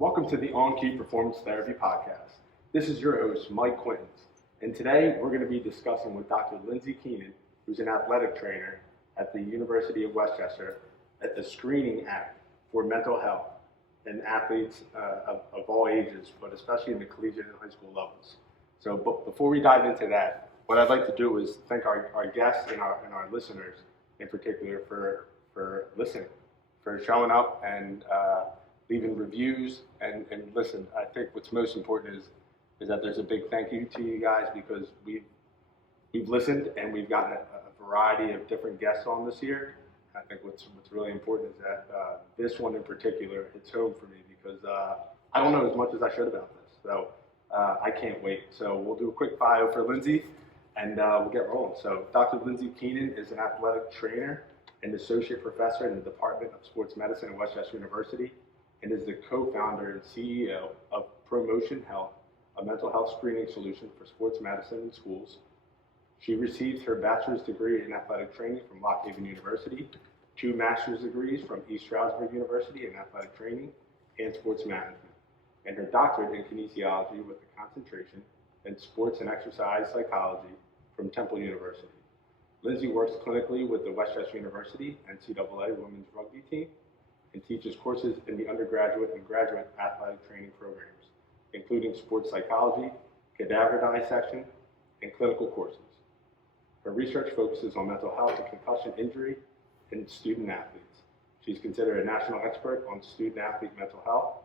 Welcome to the On Key Performance Therapy Podcast. This is your host, Mike Quintons, and today we're going to be discussing with Dr. Lindsey Keenan, who's an athletic trainer at the University of Westchester, at the Screening Act for mental health in athletes of all ages, but especially in the collegiate and high school levels. So before we dive into that, what I'd like to do is thank our guests and our listeners in particular for listening, for showing up and leaving reviews and listen. I think what's most important is that there's a big thank you to you guys, because we've listened and we've gotten a variety of different guests on this year. I think what's really important is that this one in particular hits home for me, because I don't know as much as I should about this. So I can't wait. So we'll do a quick bio for Lindsey and we'll get rolling. So Dr. Lindsey Keenan is an athletic trainer and associate professor in the Department of Sports Medicine at Westchester University, and is the co-founder and CEO of Promotion Health, a mental health screening solution for sports medicine in schools. She received her bachelor's degree in athletic training from Lock Haven University, 2 master's degrees from East Stroudsburg University in athletic training and sports management, and her doctorate in kinesiology with a concentration in sports and exercise psychology from Temple University. Lindsey works clinically with the Westchester University NCAA women's rugby team and teaches courses in the undergraduate and graduate athletic training programs, including sports psychology, cadaver dissection, and clinical courses. Her research focuses on mental health and concussion injury in student athletes. She's considered a national expert on student-athlete mental health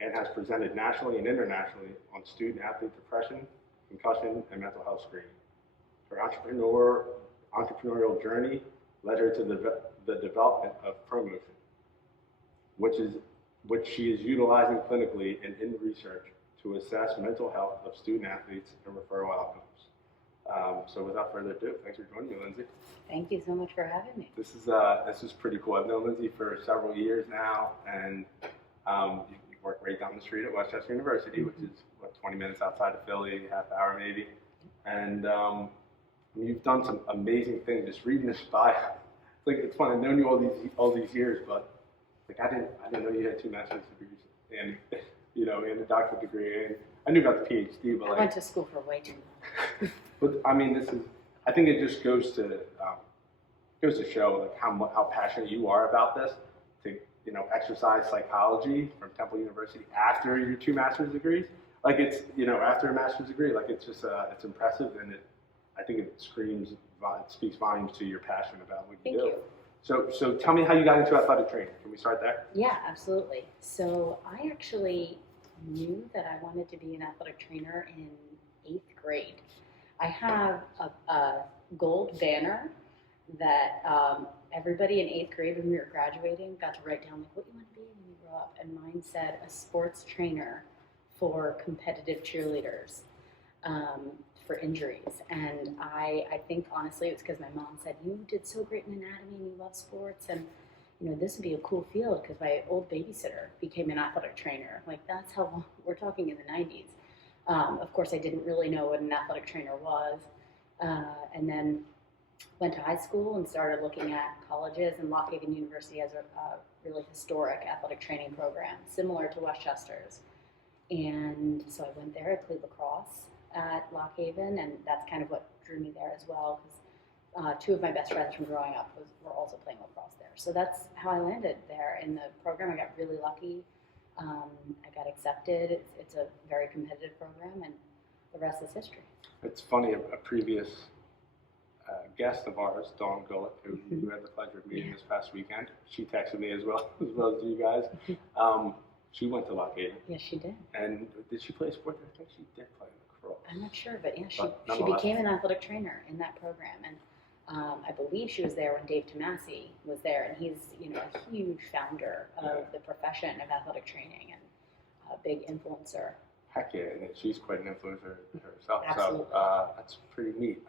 and has presented nationally and internationally on student-athlete depression, concussion, and mental health screening. Her entrepreneurial journey led her to the development of Promotion, which she is utilizing clinically and in research to assess mental health of student-athletes and referral outcomes. So without further ado, thanks for joining me, Lindsey. Thank you so much for having me. This is pretty cool. I've known Lindsey for several years now, and you work right down the street at Westchester University, which is 20 minutes outside of Philly, half hour maybe. And you've done some amazing things. Just reading this bio, it's funny. I've known you all these years, but I didn't know you had 2 master's degrees and and a doctorate degree. And I knew about the PhD, but I went to school for way too long. But I mean, I think it just goes to show how passionate you are about this. To exercise psychology from Temple University after your 2 master's degrees, after a master's degree, it's just it's impressive, and I think it speaks volumes to your passion about what you do. Thank you. So tell me how you got into athletic training. Can we start there? Yeah, absolutely. So I actually knew that I wanted to be an athletic trainer in 8th grade. I have a gold banner that everybody in 8th grade when we were graduating got to write down what you want to be when you grow up. And mine said a sports trainer for competitive cheerleaders for injuries. And I think honestly it was because my mom said, you did so great in anatomy and you love sports, and this would be a cool field, because my old babysitter became an athletic trainer. That's how long, we're talking in the 90s. Of course, I didn't really know what an athletic trainer was. And then went to high school and started looking at colleges, and Lock Haven University has a really historic athletic training program, similar to Westchester's. And so I went there. I played lacrosse at Lock Haven, and that's kind of what drew me there as well, because 2 of my best friends from growing up were also playing lacrosse there. So that's how I landed there in the program. I got really lucky. I got accepted. It's a very competitive program, and the rest is history. It's funny, a previous guest of ours, Dawn Gullett, who you had the pleasure of meeting this past weekend, she texted me as well as you guys. She went to Lock Haven. Yes, she did. And did she play sport? I think she did play lacrosse. I'm not sure, but yeah, she became an athletic trainer in that program, and I believe she was there when Dave Tomasi was there, and he's a huge founder of the profession of athletic training and a big influencer. Heck yeah, and she's quite an influencer herself. Absolutely. So that's pretty neat.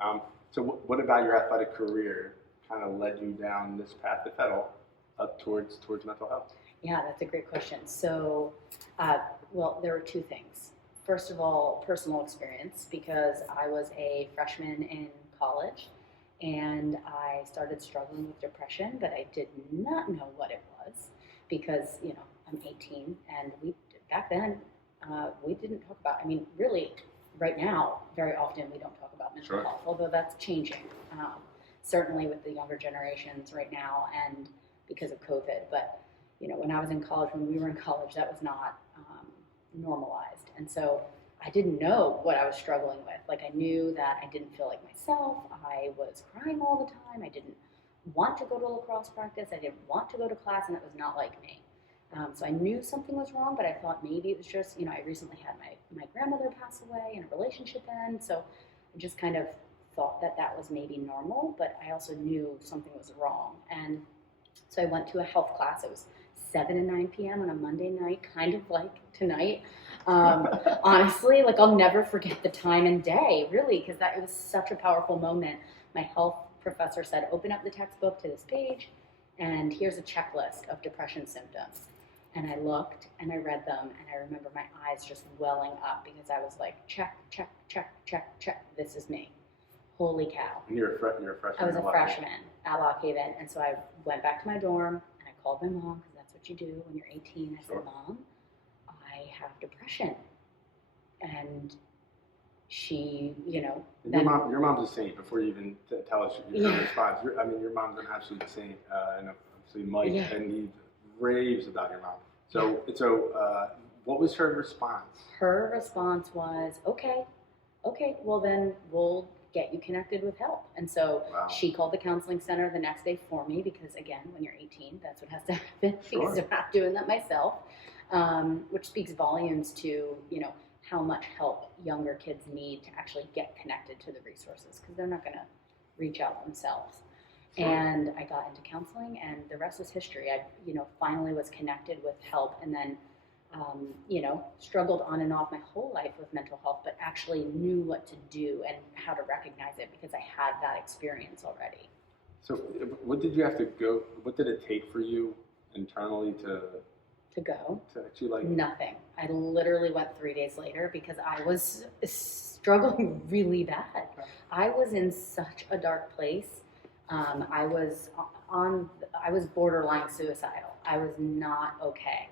So what about your athletic career kind of led you down this path, if at all, towards mental health? Yeah, that's a great question. So, well, there were 2 things. First of all, personal experience, because I was a freshman in college and I started struggling with depression, but I did not know what it was because, I'm 18 and back then, we didn't talk about, I mean, really, right now, very often we don't talk about mental health, although that's changing, certainly with the younger generations right now and because of COVID. But, when I was in college, when we were in college, that was not normalized. And so I didn't know what I was struggling with. Like, I knew that I didn't feel like myself. I was crying all the time. I didn't want to go to lacrosse practice. I didn't want to go to class, and it was not like me. So I knew something was wrong, but I thought maybe it was just, I recently had my grandmother pass away and a relationship end. So I just kind of thought that was maybe normal, but I also knew something was wrong. And so I went to a health class. It was 7 and 9 p.m. on a Monday night, kind of like tonight. Honestly, like, I'll never forget the time and day, really, because it was such a powerful moment. My health professor said, open up the textbook to this page, and here's a checklist of depression symptoms. And I looked and I read them, and I remember my eyes just welling up because I was like, check, check, check, check, check. This is me. Holy cow. And you're a freshman? I was a freshman at Lock Haven. And so I went back to my dorm and I called my mom, because that's what you do when you're 18. I said, Mom, I have depression. And she, then, your mom's a saint. Before you even tell us your response, your mom's an absolute saint, and obviously Mike, and he raves about your mom. So, what was her response? Her response was, okay, well then we'll get you connected with help. And so she called the counseling center the next day for me, because again, when you're 18, that's what has to happen, because I'm not doing that myself, which speaks volumes to, how much help younger kids need to actually get connected to the resources, because they're not going to reach out themselves. And I got into counseling, and the rest is history. I, finally was connected with help, and then, struggled on and off my whole life with mental health, but actually knew what to do and how to recognize it because I had that experience already. So what did you have to go, what did it take for you internally to go? To actually Nothing. I literally went 3 days later because I was struggling really bad. I was in such a dark place. I was borderline suicidal. I was not okay.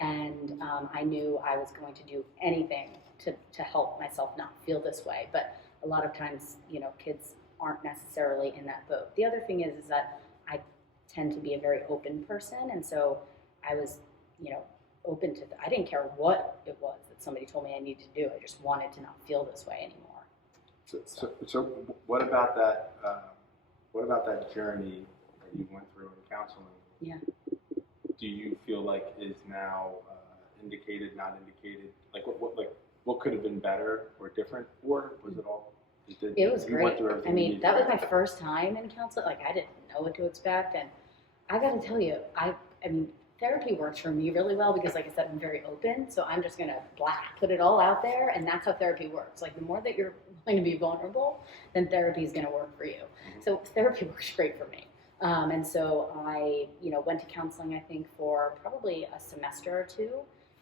And I knew I was going to do anything to help myself not feel this way. But a lot of times, kids aren't necessarily in that boat. The other thing is that I tend to be a very open person. And so I was, open to, I didn't care what it was that somebody told me I needed to do. I just wanted to not feel this way anymore. So what about that? What about that journey that you went through in counseling? Yeah. Do you feel like is now indicated, not indicated? Like what could have been better or different, or was it all? It was great. I mean, that was my first time in counseling. Like, I didn't know what to expect, and I got to tell you, I mean, therapy works for me really well because, like I said, I'm very open. So I'm just gonna put it all out there, and that's how therapy works. Like, the more that you're willing to be vulnerable, then therapy is gonna work for you. Mm-hmm. So therapy works great for me. And so I, went to counseling, I think, for probably a semester or two.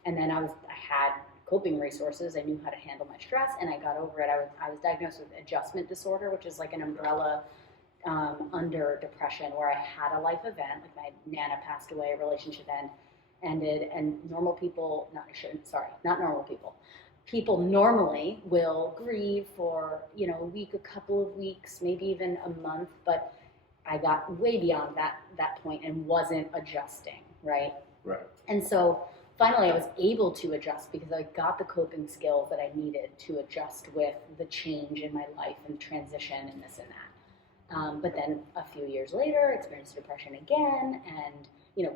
And then I had coping resources. I knew how to handle my stress, and I got over it. I was diagnosed with adjustment disorder, which is like an umbrella under depression, where I had a life event, like my Nana passed away, a relationship ended, and not normal people. People normally will grieve for, a week, a couple of weeks, maybe even a month, but I got way beyond that point and wasn't adjusting, right? Right. And so finally I was able to adjust because I got the coping skills that I needed to adjust with the change in my life and transition and this and that. But then a few years later, experienced depression again, and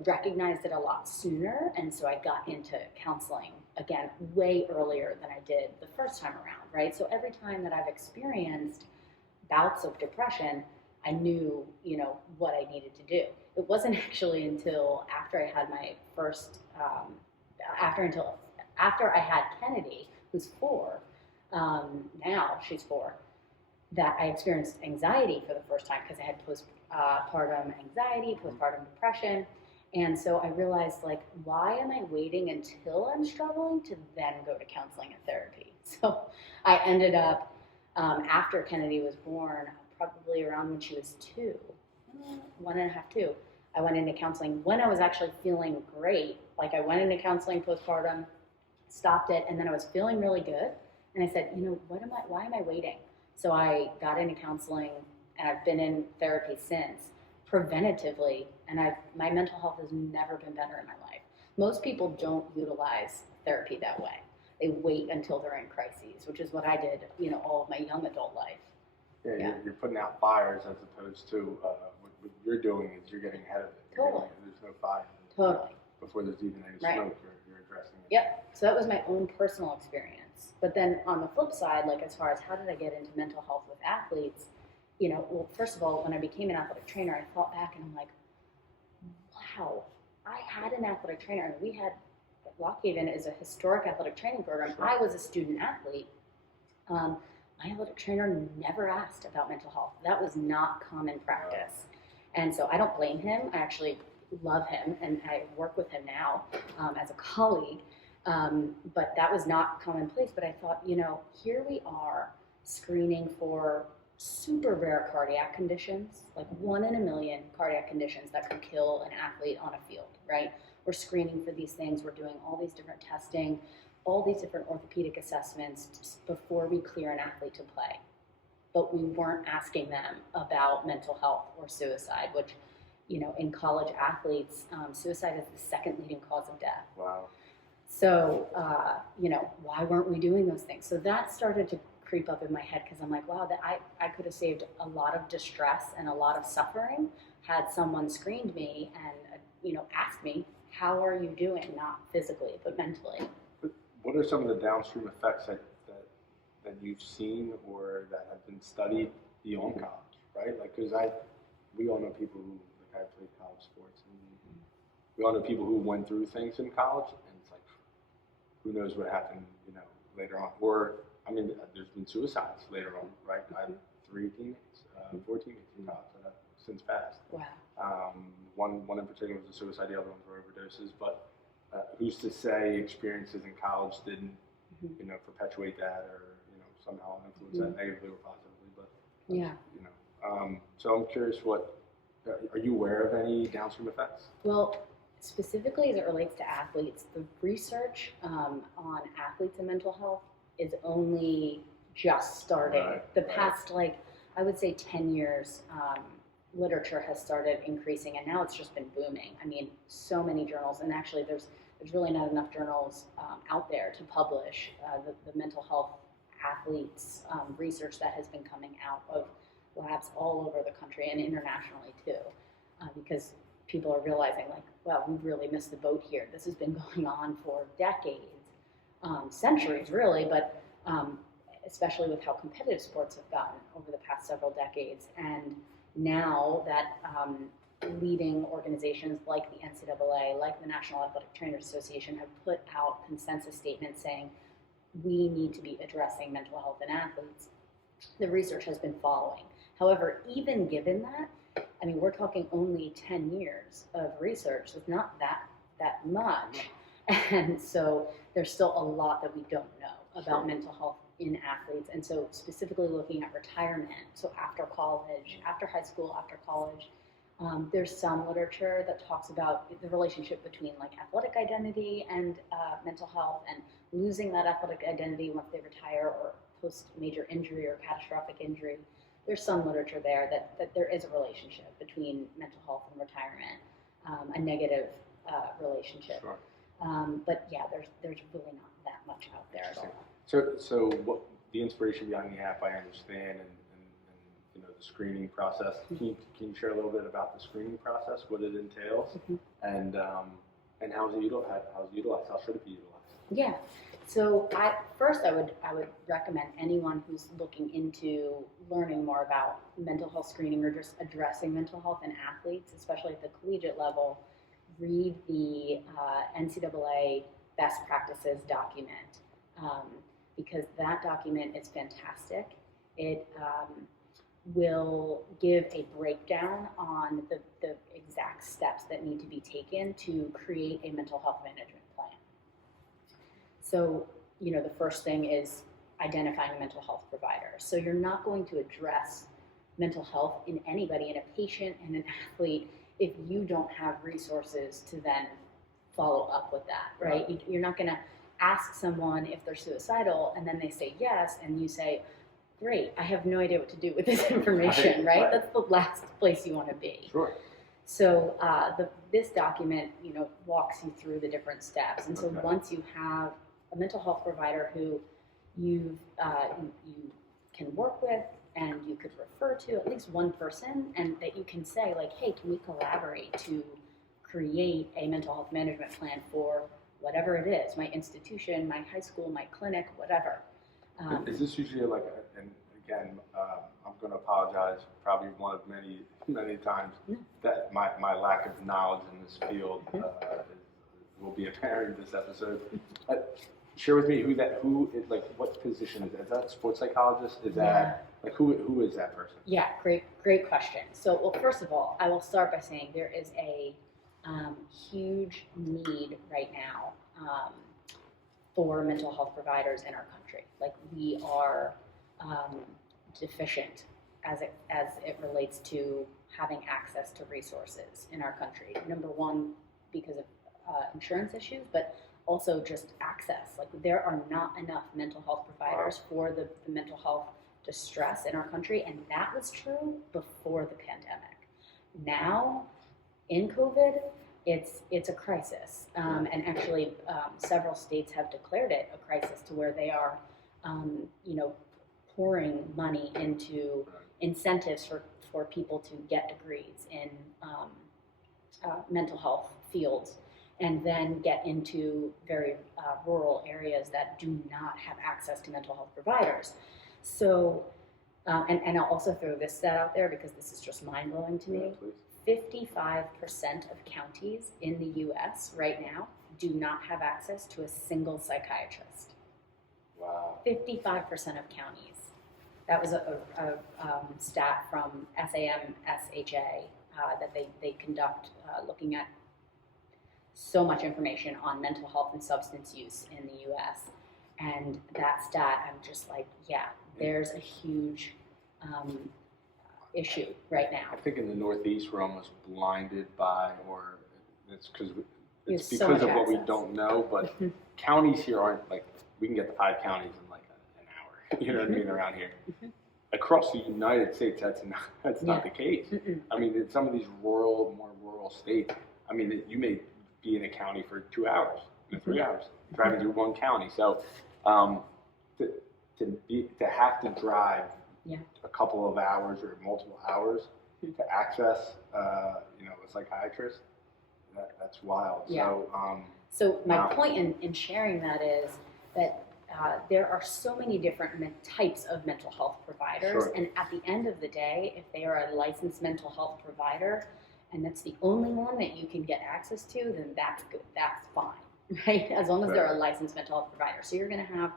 recognized it a lot sooner. And so I got into counseling again way earlier than I did the first time around, right? So every time that I've experienced bouts of depression, I knew, what I needed to do. It wasn't actually until after I had my first, after I had Kennedy, who's 4, now she's 4, that I experienced anxiety for the first time, because I had postpartum anxiety, postpartum depression. And so I realized, like, why am I waiting until I'm struggling to then go to counseling and therapy? So I ended up, after Kennedy was born, probably around when she was 2, 1.5, 2, I went into counseling when I was actually feeling great. Like, I went into counseling postpartum, stopped it, and then I was feeling really good. And I said, why am I waiting? So I got into counseling, and I've been in therapy since, preventatively, and my mental health has never been better in my life. Most people don't utilize therapy that way. They wait until they're in crises, which is what I did, all of my young adult life. Yeah. You're putting out fires as opposed to what you're doing is you're getting ahead of it. Totally. There's no fire. Totally. Before there's even any smoke, you're addressing it. Yep. So that was my own personal experience. But then on the flip side, like as far as how did I get into mental health with athletes, well, first of all, when I became an athletic trainer, I thought back and I'm like, wow, I had an athletic trainer. And we had, Lockhaven is a historic athletic training program. Sure. I was a student athlete. My athletic trainer never asked about mental health. That was not common practice. And so I don't blame him. I actually love him, and I work with him now as a colleague. But that was not commonplace. But I thought, here we are screening for super rare cardiac conditions, like 1 in a million cardiac conditions that could kill an athlete on a field, right? We're screening for these things. We're doing all these different testing, all these different orthopedic assessments before we clear an athlete to play. But we weren't asking them about mental health or suicide, which, in college athletes, suicide is the second leading cause of death. Wow. So, why weren't we doing those things? So that started to creep up in my head because I'm like, wow, that I could have saved a lot of distress and a lot of suffering had someone screened me and, asked me, how are you doing? Not physically, but mentally. What are some of the downstream effects that you've seen or that have been studied beyond college, right? Like, because we all know people who, like, I played college sports, and we all know people who went through things in college, and it's like, who knows what happened, later on. Or, there's been suicides later on, right? I have 4 teammates in college that have since passed. Wow. One in particular was a suicide, the other ones were overdoses, but who's to say experiences in college didn't, perpetuate that or, somehow influence that negatively or positively, but, so I'm curious are you aware of any downstream effects? Well, specifically as it relates to athletes, the research on athletes and mental health is only just starting. The past, I would say 10 years, literature has started increasing, and now it's just been booming. So many journals, and actually there's really not enough journals out there to publish the mental health athletes research that has been coming out of labs all over the country and internationally too, because people are realizing we've really missed the boat here. This has been going on for decades, centuries really, but especially with how competitive sports have gotten over the past several decades. And now that leading organizations like the NCAA, like the National Athletic Trainers Association have put out consensus statements saying we need to be addressing mental health in athletes, the research has been following. However, even given that, we're talking only 10 years of research. It's not that much. And so there's still a lot that we don't know about mental health in athletes. And so specifically looking at retirement, so after college, after high school, after college, there's some literature that talks about the relationship between athletic identity and mental health, and losing that athletic identity once they retire or post major injury or catastrophic injury. There's some literature there that there is a relationship between mental health and retirement, a negative relationship. Sure. But yeah, there's really not that much out there at all. So what the inspiration behind the app, I understand, and the screening process. Can you share a little bit about the screening process, what it entails, and how is it utilized? How should it be utilized? Yeah. So I would recommend anyone who's looking into learning more about mental health screening or just addressing mental health in athletes, especially at the collegiate level, read the NCAA best practices document, because that document is fantastic. It will give a breakdown on the exact steps that need to be taken to create a mental health management plan. So, the first thing is identifying a mental health provider. So you're not going to address mental health in anybody, in a patient and an athlete, if you don't have resources to then follow up with that, right? You're not going to ask someone if they're suicidal, and then they say yes, and you say, great, I have no idea what to do with this information, right? That's the last place you want to be. Sure. So this document, walks you through the different steps. And so once you have a mental health provider who you can work with, and you could refer to at least one person, and that you can say, like, hey, can we collaborate to create a mental health management plan for whatever it is, my institution, my high school, my clinic, whatever. Is this usually like, and again, I'm going to apologize, probably one of many, many times, that my lack of knowledge in this field will be apparent in this episode. Share with me who is, like, what position is that? Is that a sports psychologist? Is that, like, who is that person? Yeah, great question. So, well, first of all, I will start by saying there is a huge need right now for mental health providers in our country. Like, we are deficient as it relates to having access to resources in our country. Number one, because of insurance issues, but also just access. Like, there are not enough mental health providers for the mental health distress in our country, and that was true before the pandemic. Now, in COVID, it's a crisis, and actually several states have declared it a crisis to where they are, pouring money into incentives for people to get degrees in mental health fields, and then get into very rural areas that do not have access to mental health providers. So, and I'll also throw this stat out there because this is just mind-blowing to me. 55% of counties in the U.S. right now do not have access to a single psychiatrist. Wow. 55% of counties. That was a stat from SAM-SHA that they conduct looking at so much information on mental health and substance use in the U.S. And that stat, I'm just like, there's a huge issue right now. I think in the Northeast we're almost blinded by, or it's because of what we don't know, but counties here aren't like, we can get to 5 counties in like an hour, you know what I mean, around here. Across the United States, that's not the case. I mean, in some of these more rural states, I mean, you may be in a county for 2 hours, 3 hours, driving through one county. So to have to drive a couple of hours or multiple hours to access, a psychiatrist, that's wild. Yeah. So my point in sharing that is that there are so many different types of mental health providers, and at the end of the day, if they are a licensed mental health provider, and that's the only one that you can get access to, then that's good. That's fine, right? As long as they're a licensed mental health provider. So you're going to have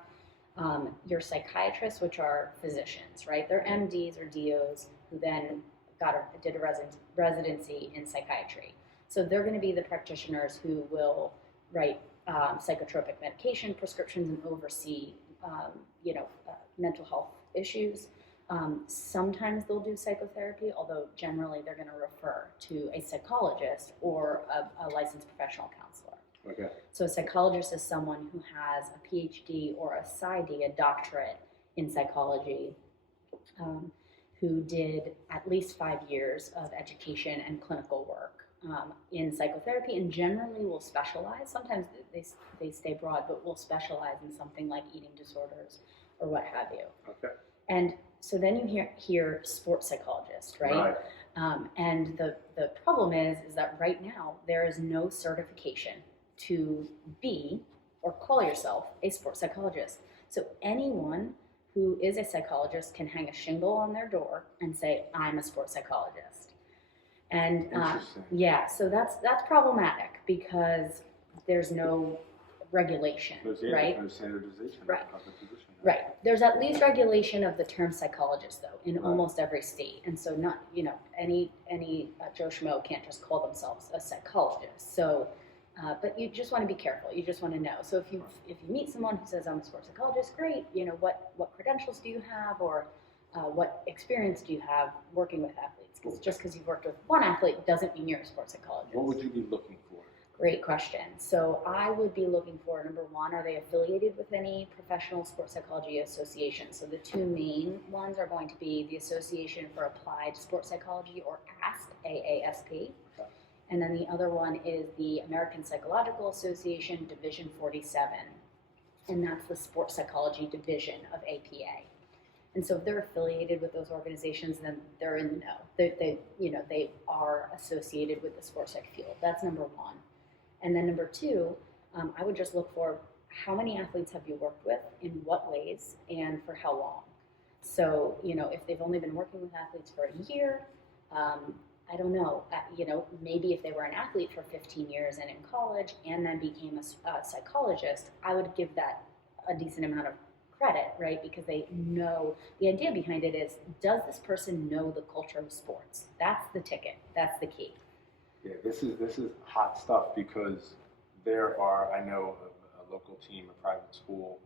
your psychiatrists, which are physicians, right? They're MDs or DOs who then did a residency in psychiatry. So they're going to be the practitioners who will write psychotropic medication prescriptions and oversee, mental health issues. Sometimes they'll do psychotherapy, although generally they're going to refer to a psychologist or a licensed professional counselor. Okay. So a psychologist is someone who has a PhD or a PsyD, a doctorate in psychology, who did at least 5 years of education and clinical work in psychotherapy, and generally will specialize. Sometimes they stay broad, but will specialize in something like eating disorders or what have you. Okay. And so then you hear sports psychologist, right? And the problem is that right now there is no certification to be or call yourself a sports psychologist. So anyone who is a psychologist can hang a shingle on their door and say, I'm a sports psychologist. And so that's problematic because there's no regulation, right? No standardization. Right. Of the position. Right. There's at least regulation of the term psychologist, though, in almost every state. And so not, any Joe Schmo can't just call themselves a psychologist. So, but you just want to be careful. You just want to know. So if you meet someone who says, I'm a sports psychologist, great. What credentials do you have, or what experience do you have working with athletes? Because just because you've worked with one athlete doesn't mean you're a sports psychologist. What would you be looking for? Great question. So I would be looking for, number one, are they affiliated with any professional sports psychology associations? So the two main ones are going to be the Association for Applied Sports Psychology, or ASP, AASP. Okay. And then the other one is the American Psychological Association, Division 47. And that's the sports psychology division of APA. And so if they're affiliated with those organizations, then they're in the know. They are associated with the sports psych field. That's number one. And then number two, I would just look for how many athletes have you worked with, in what ways, and for how long. So, if they've only been working with athletes for a year, I don't know, maybe if they were an athlete for 15 years and in college and then became a psychologist, I would give that a decent amount of credit, right? Because they know, the idea behind it is, does this person know the culture of sports? That's the ticket. That's the key. Yeah, this is hot stuff, because there are, I know a local team, a private school,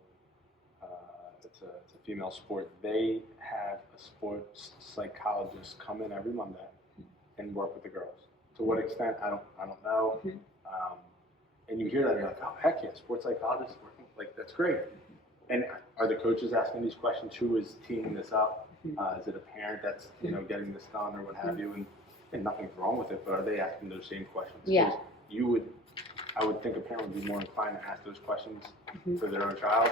it's a female sport. They have a sports psychologist come in every Monday and work with the girls. To what extent, I don't know. And you hear that, and you're like, oh, heck yeah, sports psychologist working, like, that's great. And are the coaches asking these questions? Who is teaming this up? Is it a parent that's getting this done, or what have you? And nothing's wrong with it, but are they asking those same questions? Yeah. I would think a parent would be more inclined to ask those questions for their own child.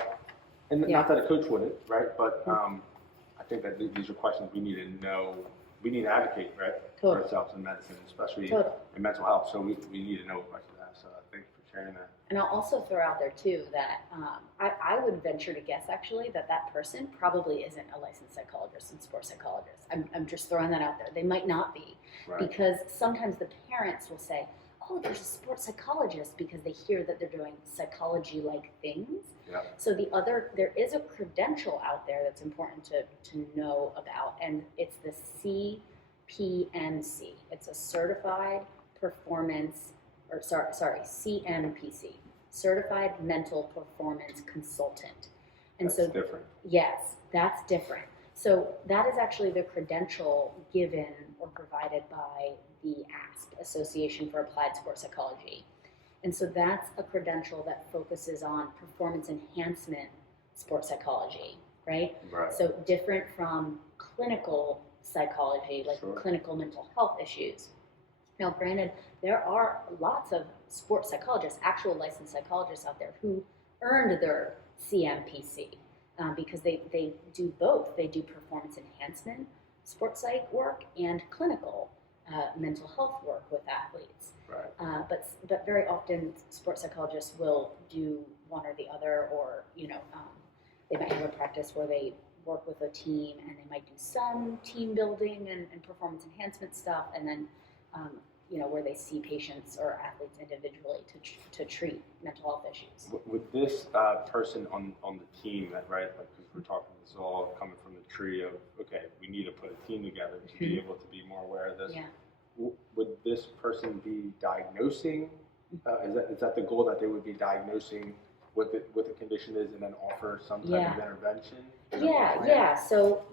And not that a coach wouldn't, right? But I think that these are questions we need to know. We need to advocate, right, for ourselves in medicine, especially in mental health. So we need to know what questions to ask. So thank you for sharing that. And I'll also throw out there too that I would venture to guess actually that person probably isn't a licensed psychologist and sports psychologist. I'm just throwing that out there. They might not be, because sometimes the parents will say, oh, there's a sports psychologist, because they hear that they're doing psychology-like things. Yeah. So there is a credential out there that's important to know about, and it's the CPNC. It's a Certified Performance, CMPC, Certified Mental Performance Consultant. And that's different. Yes, that's different. So that is actually the credential given or provided by the ASP, Association for Applied Sports Psychology. And so that's a credential that focuses on performance enhancement sports psychology, right? So different from clinical psychology, like clinical mental health issues. Now, granted, there are lots of sports psychologists, actual licensed psychologists out there who earned their CMPC because they do both. They do performance enhancement sports psych work and clinical mental health work with athletes. Right. But very often sports psychologists will do one or the other, or they might have a practice where they work with a team and they might do some team building and performance enhancement stuff, and then where they see patients or athletes individually to treat mental health issues. With this person on the team, right? Like, because we're talking, this is all coming from the tree of, okay, we need to put a team together to be able to be more aware of this. Yeah. Would this person be diagnosing? Is that the goal, that they would be diagnosing what the condition is and then offer some type of intervention? Yeah. So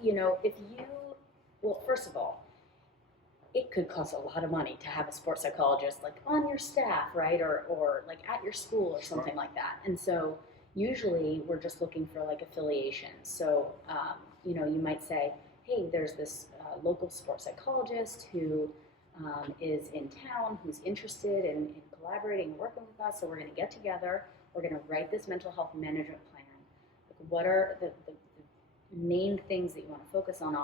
first of all, it could cost a lot of money to have a sports psychologist like on your staff, right? Or like at your school or something like that. And so usually we're just looking for like affiliation. So, you might say, hey, there's this local sports psychologist who is in town, who's interested in collaborating and working with us. So we're going to get together. We're going to write this mental health management plan. Like, what are the main things that you want to focus on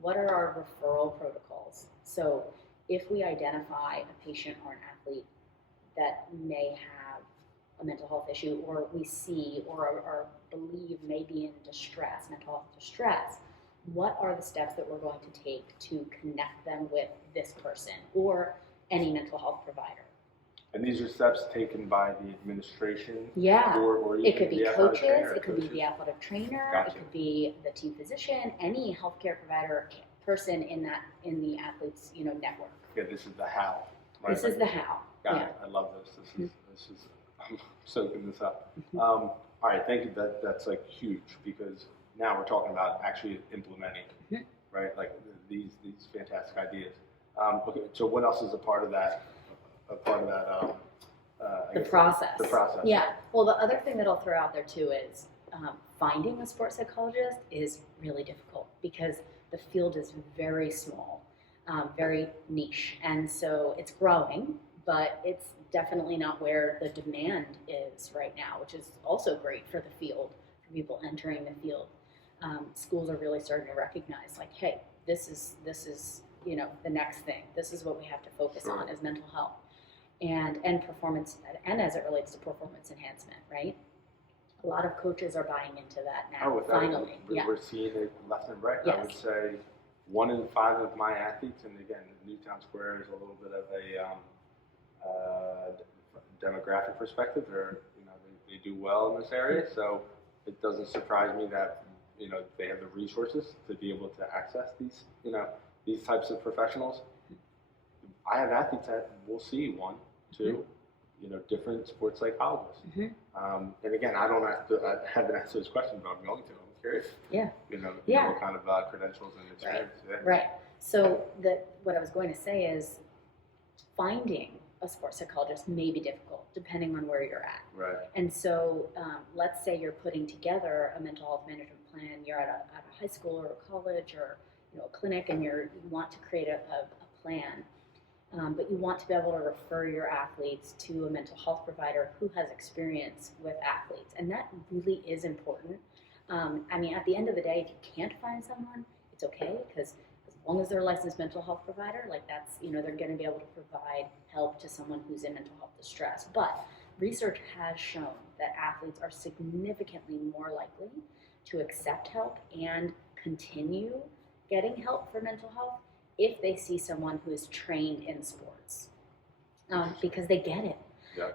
what are our referral protocols? So if we identify a patient or an athlete that may have a mental health issue, or we see or believe may be in distress, mental health distress, what are the steps that we're going to take to connect them with this person or any mental health provider? And these are steps taken by the administration? Yeah. Or it could be coaches, it could coaches. be the athletic trainer, Gotcha. It could be the team physician, any healthcare provider person in the athlete's network. Yeah, this is the how. Right? This is the how. Got it. I love this. This is I'm soaking this up. All right, thank you. That's like huge, because now we're talking about actually implementing, right? Like these I The guess process. The process. Yeah. Well, the other thing that I'll throw out there too is finding a sports psychologist is really difficult because the field is very small, very niche, and so it's growing, but it's definitely not where the demand is right now, which is also great for the field, for people entering the field. Schools are really starting to recognize, like, hey, this is the next thing. This is what we have to focus on is mental health and performance, and as it relates to performance enhancement, right? A lot of coaches are buying into that now. Finally, we're seeing it left and right. Yes. I would say 1 in 5 of my athletes, and again, Newtown Square is a little bit of a demographic perspective. They do well in this area, so it doesn't surprise me that they have the resources to be able to access these types of professionals. I have athletes that will see 1, 2, different sports psychologists. And again, I haven't answered this question, but I'm going to. I'm curious. Yeah. What kind of credentials and experience. Right. Right. So what I was going to say is finding a sports psychologist may be difficult depending on where you're at. Right. And so let's say you're putting together a mental health management plan. You're at a high school or a college or a clinic, and you want to create a plan. But you want to be able to refer your athletes to a mental health provider who has experience with athletes. And that really is important. At the end of the day, if you can't find someone, it's okay, because as long as they're a licensed mental health provider, they're going to be able to provide help to someone who's in mental health distress. But research has shown that athletes are significantly more likely to accept help and continue getting help for mental health if they see someone who is trained in sports, because they get it. Yeah.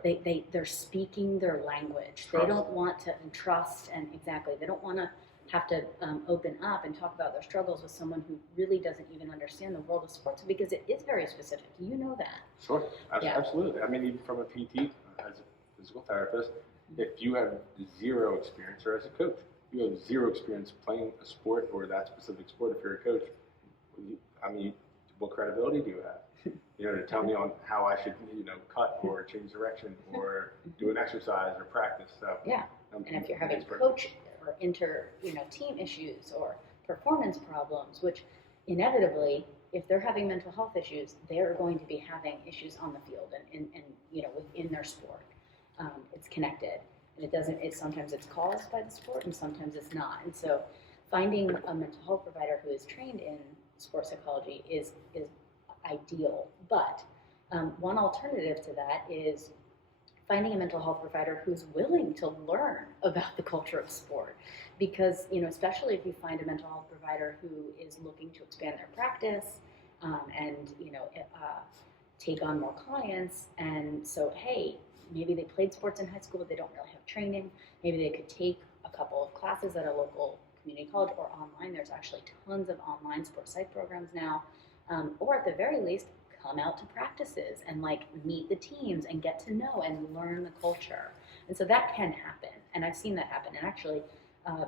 They're speaking their language. They don't want to trust, and exactly, they don't want to have to open up and talk about their struggles with someone who really doesn't even understand the world of sports, because it is very specific. You know that. Sure, absolutely. Even from a PT, as a physical therapist, if you have 0 experience, or as a coach, you have 0 experience playing a sport or that specific sport, if you're a coach, what credibility do you have? To tell me on how I should, cut or change direction or do an exercise or practice. So yeah, and if you're having coach or team issues or performance problems, which inevitably, if they're having mental health issues, they're going to be having issues on the field and within their sport. It's connected, and sometimes it's caused by the sport, and sometimes it's not. And so, finding a mental health provider who is trained in sports psychology is ideal, but one alternative to that is finding a mental health provider who's willing to learn about the culture of sport, because especially if you find a mental health provider who is looking to expand their practice and take on more clients, and so hey, maybe they played sports in high school but they don't really have training, maybe they could take a couple of classes at a local community college or online. There's actually tons of online sports psych programs now, or at the very least, come out to practices and meet the teams and get to know and learn the culture. And so that can happen, and I've seen that happen. And actually,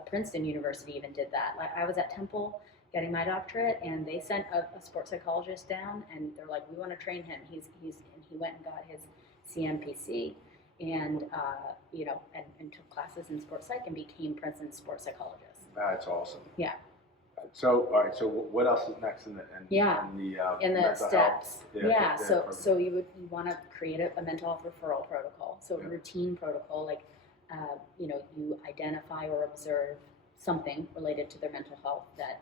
Princeton University even did that. I was at Temple getting my doctorate, and they sent a sports psychologist down, and they're like, we want to train him. And he went and got his CMPC, and and took classes in sports psych and became Princeton's sports psychologist. That's awesome. Yeah. So, all right. So, what else is next in the steps? So you want to create a mental health referral protocol. So a routine protocol, you identify or observe something related to their mental health that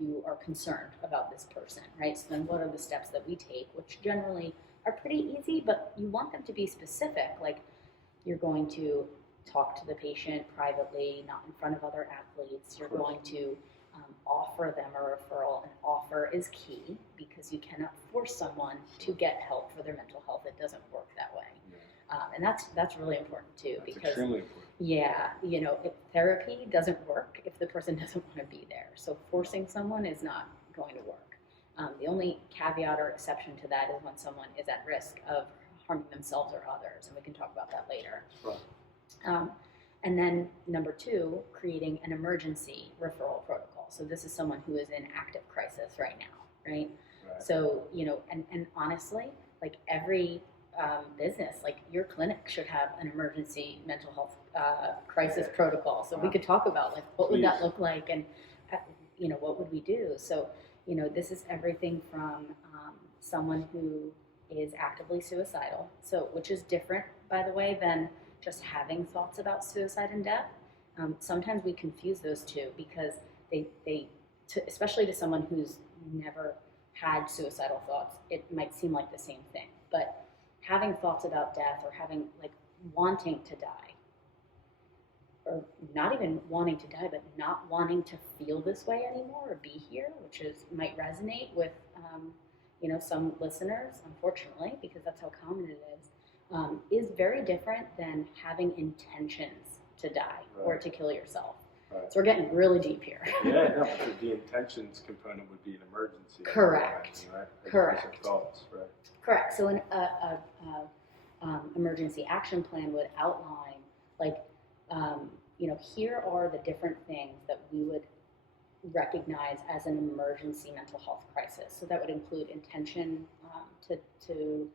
you are concerned about this person, right? So then, what are the steps that we take, which generally are pretty easy, but you want them to be specific. Like, you're going to talk to the patient privately, not in front of other athletes. You're going to offer them a referral. An offer is key, because you cannot force someone to get help for their mental health. It doesn't work that way. And that's really important too, that's because extremely important. Yeah, if therapy doesn't work if the person doesn't want to be there. So forcing someone is not going to work. The only caveat or exception to that is when someone is at risk of harming themselves or others, and we can talk about that later. Right. And then number 2, creating an emergency referral protocol. So this is someone who is in active crisis right now, right? So, and honestly, every business, like your clinic should have an emergency mental health crisis protocol. So we could talk about like what would that look like, and what would we do? So this is everything from someone who is actively suicidal, so which is different, by the way, than just having thoughts about suicide and death. Sometimes we confuse those two because especially to someone who's never had suicidal thoughts, it might seem like the same thing. But having thoughts about death, or having like wanting to die, or not even wanting to die, but not wanting to feel this way anymore or be here, which might resonate with some listeners, unfortunately, because that's how common it is very different than having intentions to die or to kill yourself. Right. So we're getting really deep here. Yeah, no, the intentions component would be an emergency. Correct. Right? Correct. Thoughts, right? Correct. So an emergency action plan would outline, like, here are the different things that we would recognize as an emergency mental health crisis. So that would include intention to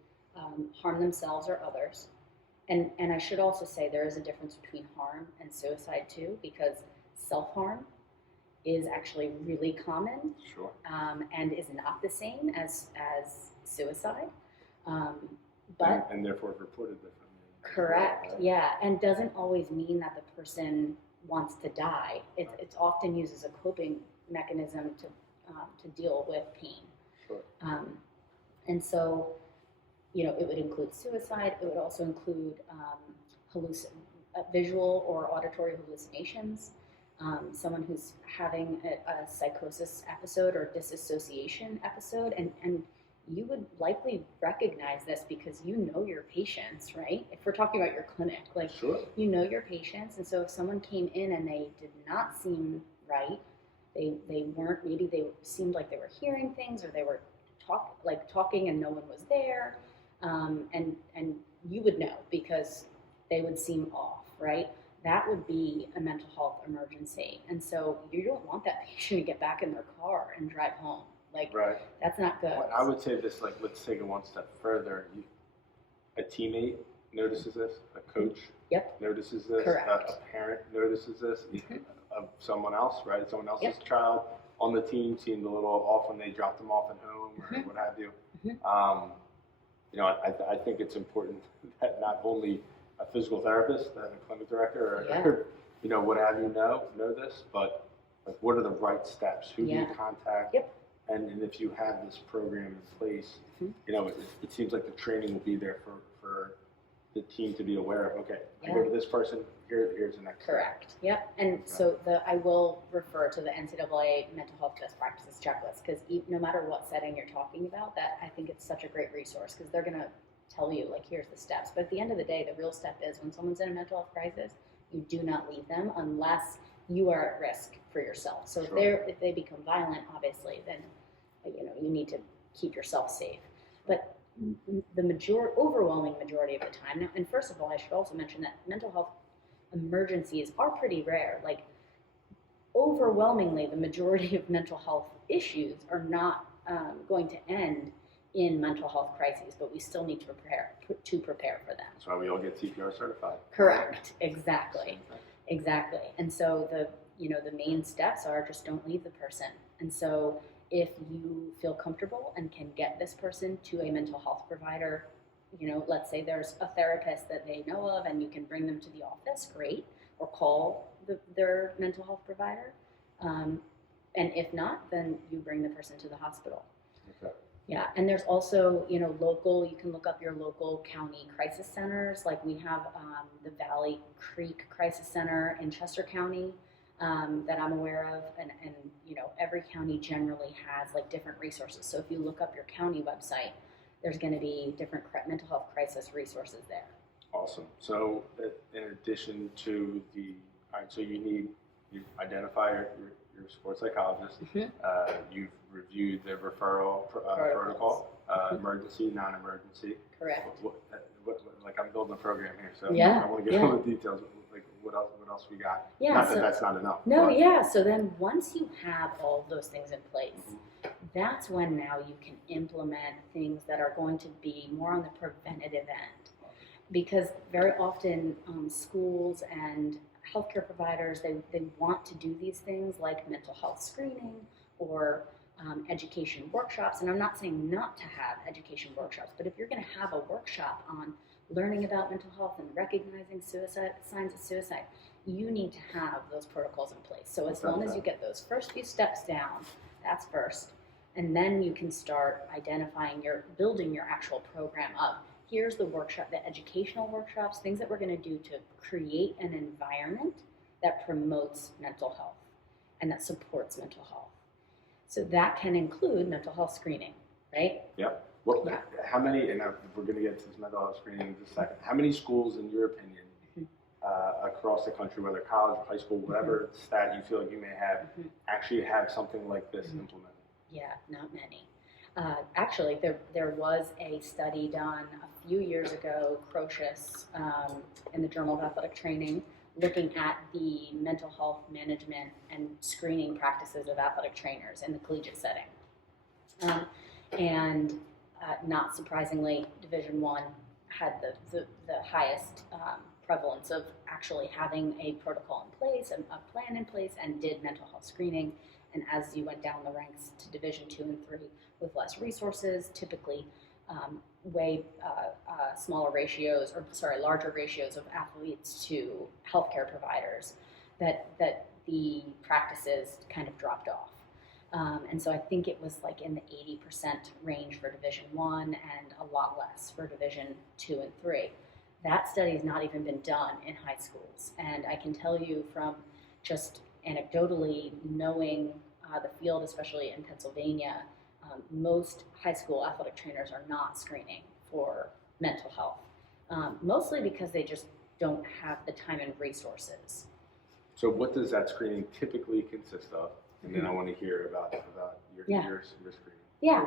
harm themselves or others. And I should also say there is a difference between harm and suicide too, because self-harm is actually really common. Sure. And is not the same as suicide. And therefore reported differently. Correct. Right? Yeah, and doesn't always mean that the person wants to die. It's often used as a coping mechanism to deal with pain. Sure. And so, it would include suicide. It would also include visual or auditory hallucinations. Someone who's having a psychosis episode or disassociation episode, and you would likely recognize this because you know your patients, right? If we're talking about your clinic, like sure. You know your patients, and so if someone came in and they did not seem right, they weren't, maybe they seemed like they were hearing things, or they were talking and no one was there, and you would know because they would seem off, right? That would be a mental health emergency, and so you don't want that patient to get back in their car and drive home. Right. That's not good. Well, I would say this, let's take it one step further. A teammate notices this, a coach notices this, a parent notices this, of someone else, right? Someone else's child on the team seemed a little off when they dropped them off at home or what have you. I think it's important that not only a physical therapist and a clinic director or what have you know this, but what are the right steps? Who do you contact? And if you have this program in place, it seems like the training will be there for the team to be aware of. Okay, I go to this person. Here's the next. Correct. Yep. And so I will refer to the NCAA mental health best practices checklist, because no matter what setting you're talking about, that I think it's such a great resource, because they're going to tell you here's the steps. But at the end of the day, the real step is when someone's in a mental health crisis, you do not leave them unless you are at risk for yourself. So if they become violent, obviously, then you need to keep yourself safe. But the overwhelming majority of the time now, and first of all, I should also mention that mental health emergencies are pretty rare. Overwhelmingly, the majority of mental health issues are not going to end in mental health crises, but we still need to prepare for them. That's why we all get CPR certified. Correct. Exactly. And so the main steps are just don't leave the person. And so if you feel comfortable and can get this person to a mental health provider, let's say there's a therapist that they know of and you can bring them to the office, great, or call their mental health provider. And if not, then you bring the person to the hospital. Okay. Yeah, and there's also, local, you can look up your local county crisis centers. Like we have the Valley Creek Crisis Center in Chester County that I'm aware of, and every county generally has different resources. So if you look up your county website, there's going to be different mental health crisis resources there. Awesome. So in addition to you identify your sports psychologist. You've reviewed the referral protocol, emergency, non-emergency. Correct. I'm building a program here, so I want to get all the details. What else we got? Yeah, not that that's not enough. No, yeah. So then once you have all of those things in place, that's when now you can implement things that are going to be more on the preventative end. Because very often schools and healthcare providers, they want to do these things like mental health screening or education workshops. And I'm not saying not to have education workshops, but if you're going to have a workshop on learning about mental health and recognizing suicide, signs of suicide, you need to have those protocols in place. So as long as you get those first few steps down, that's first, and then you can start identifying building your actual program up. Here's the workshop, the educational workshops, things that we're going to do to create an environment that promotes mental health and that supports mental health. So that can include mental health screening, right? Yep. Well, how many, and we're going to get to this mental health screening in just a second, how many schools, in your opinion, across the country, whether college or high school, whatever stat you feel like you may have, actually have something like this implemented? Yeah, not many. Actually, there was a study done a few years ago, Crocious, in the Journal of Athletic Training, looking at the mental health management and screening practices of athletic trainers in the collegiate setting. And not surprisingly, Division I had the highest prevalence of actually having a protocol in place, a plan in place, and did mental health screening. And as you went down the ranks to Division II and III with less resources, typically larger ratios of athletes to healthcare providers, that the practices kind of dropped off. And so I think it was like in the 80% range for Division I and a lot less for Division II and III. That study has not even been done in high schools. And I can tell you from just anecdotally knowing the field, especially in Pennsylvania, most high school athletic trainers are not screening for mental health, mostly because they just don't have the time and resources. So what does that screening typically consist of? And then I want to hear about your screening. Yeah.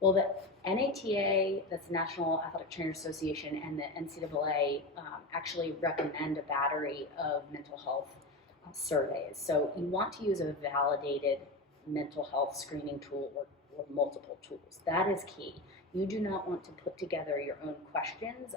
Well, the NATA, that's the National Athletic Trainers Association, and the NCAA actually recommend a battery of mental health surveys. So you want to use a validated mental health screening tool or multiple tools. That is key. You do not want to put together your own questions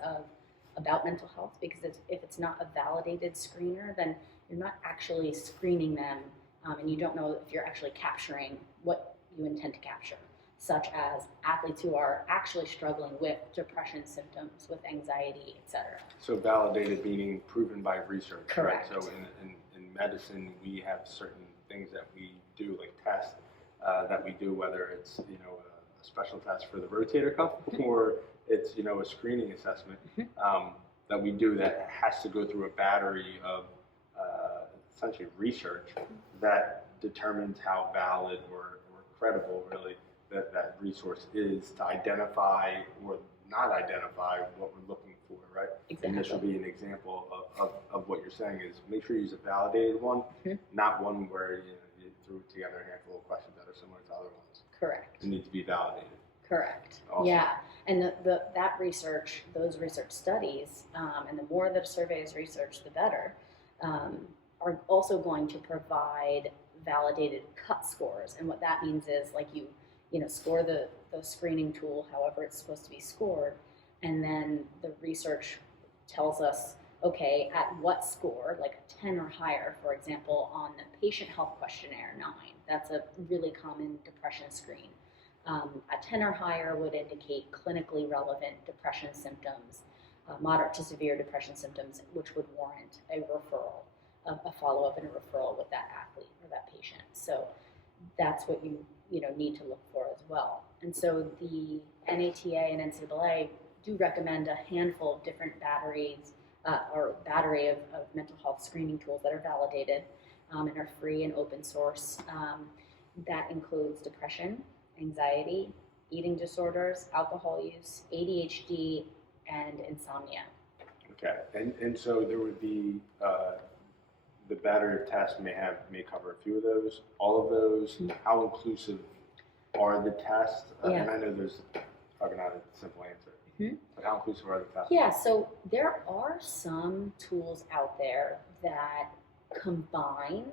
about mental health, because if it's not a validated screener, then you're not actually screening them, and you don't know if you're actually capturing what you intend to capture, such as athletes who are actually struggling with depression symptoms, with anxiety, etc. So validated meaning proven by research. Correct. Right? So in medicine, we have certain things that we do, like tests that we do, whether it's a special test for the rotator cuff or it's a screening assessment that we do that has to go through a battery of essentially research that determines how valid or credible really that resource is to identify or not identify what we're looking for, right? Exactly. And this will be an example of what you're saying is make sure you use a validated one, not one where you threw together a handful of questions that are similar to other ones. Correct. It needs to be validated. Correct. Awesome. Yeah, and that research, those research studies, and the more that a survey is researched, the better, are also going to provide validated cut scores. And what that means is like you score the screening tool however it's supposed to be scored, and then the research tells us, okay, at what score, like a 10 or higher, for example, on the patient health questionnaire 9, that's a really common depression screen. A 10 or higher would indicate clinically relevant depression symptoms, moderate to severe depression symptoms, which would warrant a referral, a follow-up and a referral with that athlete or that patient. So that's what you need to look for as well. And so the NATA and NCAA do recommend a handful of different batteries or battery of mental health screening tools that are validated and are free and open source. That includes depression, anxiety, eating disorders, alcohol use, ADHD, and insomnia. Okay, and so there would be the battery of tests may cover a few of those, all of those. How inclusive are the tests? Yeah. And I know there's probably not a simple answer, but how inclusive are the tests? Yeah, so there are some tools out there that combine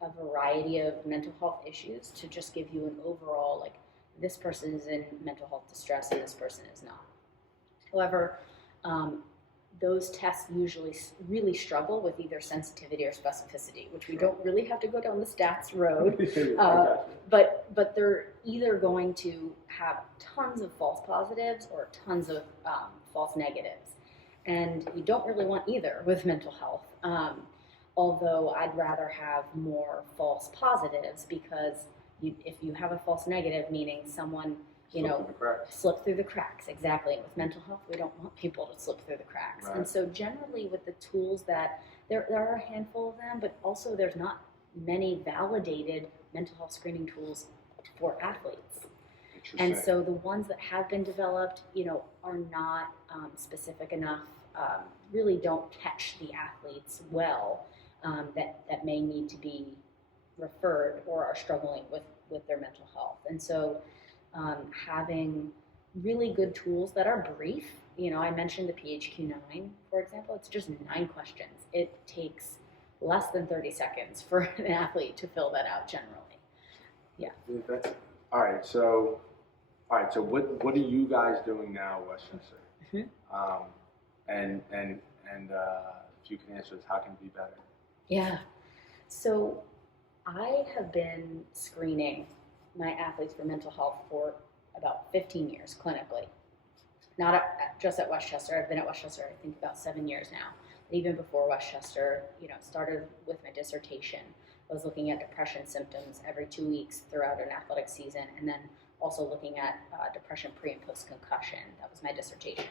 a variety of mental health issues to just give you an overall, like, this person is in mental health distress and this person is not. However, those tests usually really struggle with either sensitivity or specificity, which we don't really have to go down the stats road. But they're either going to have tons of false positives or tons of false negatives. And you don't really want either with mental health. Although I'd rather have more false positives, because if you have a false negative, meaning someone slip through the cracks. Exactly. And with mental health, we don't want people to slip through the cracks. Right. And so generally with the tools that, there are a handful of them, but also there's not many validated mental health screening tools for athletes. And so the ones that have been developed, are not specific enough, really don't catch the athletes well, that may need to be referred or are struggling with their mental health. And so having really good tools that are brief. I mentioned the PHQ-9, for example. It's just 9 questions. It takes less than 30 seconds for an athlete to fill that out generally. Yeah. That's, all right, so what are you guys doing now, Westchester? Mm-hmm. And if you can answer this, how can it be better? Yeah. So I have been screening my athletes for mental health for about 15 years clinically. Not just at Westchester. I've been at Westchester, I think, about 7 years now. Even before Westchester, started with my dissertation. I was looking at depression symptoms every 2 weeks throughout an athletic season, and then also looking at depression pre and post concussion. That was my dissertation.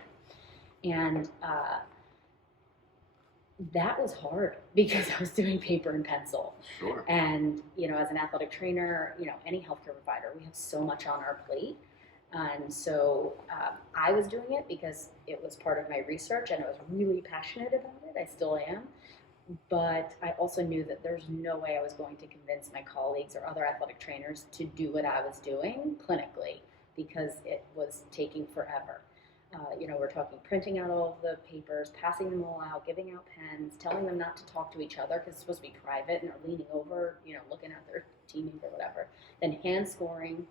And that was hard because I was doing paper and pencil. Sure. And, as an athletic trainer, any healthcare provider, we have so much on our plate. And so I was doing it because it was part of my research and I was really passionate about it. I still am. But I also knew that there's no way I was going to convince my colleagues or other athletic trainers to do what I was doing clinically, because it was taking forever. We're talking printing out all of the papers, passing them all out, giving out pens, telling them not to talk to each other because it's supposed to be private, and they're leaning over, looking at their teammate or whatever. Then hand scoring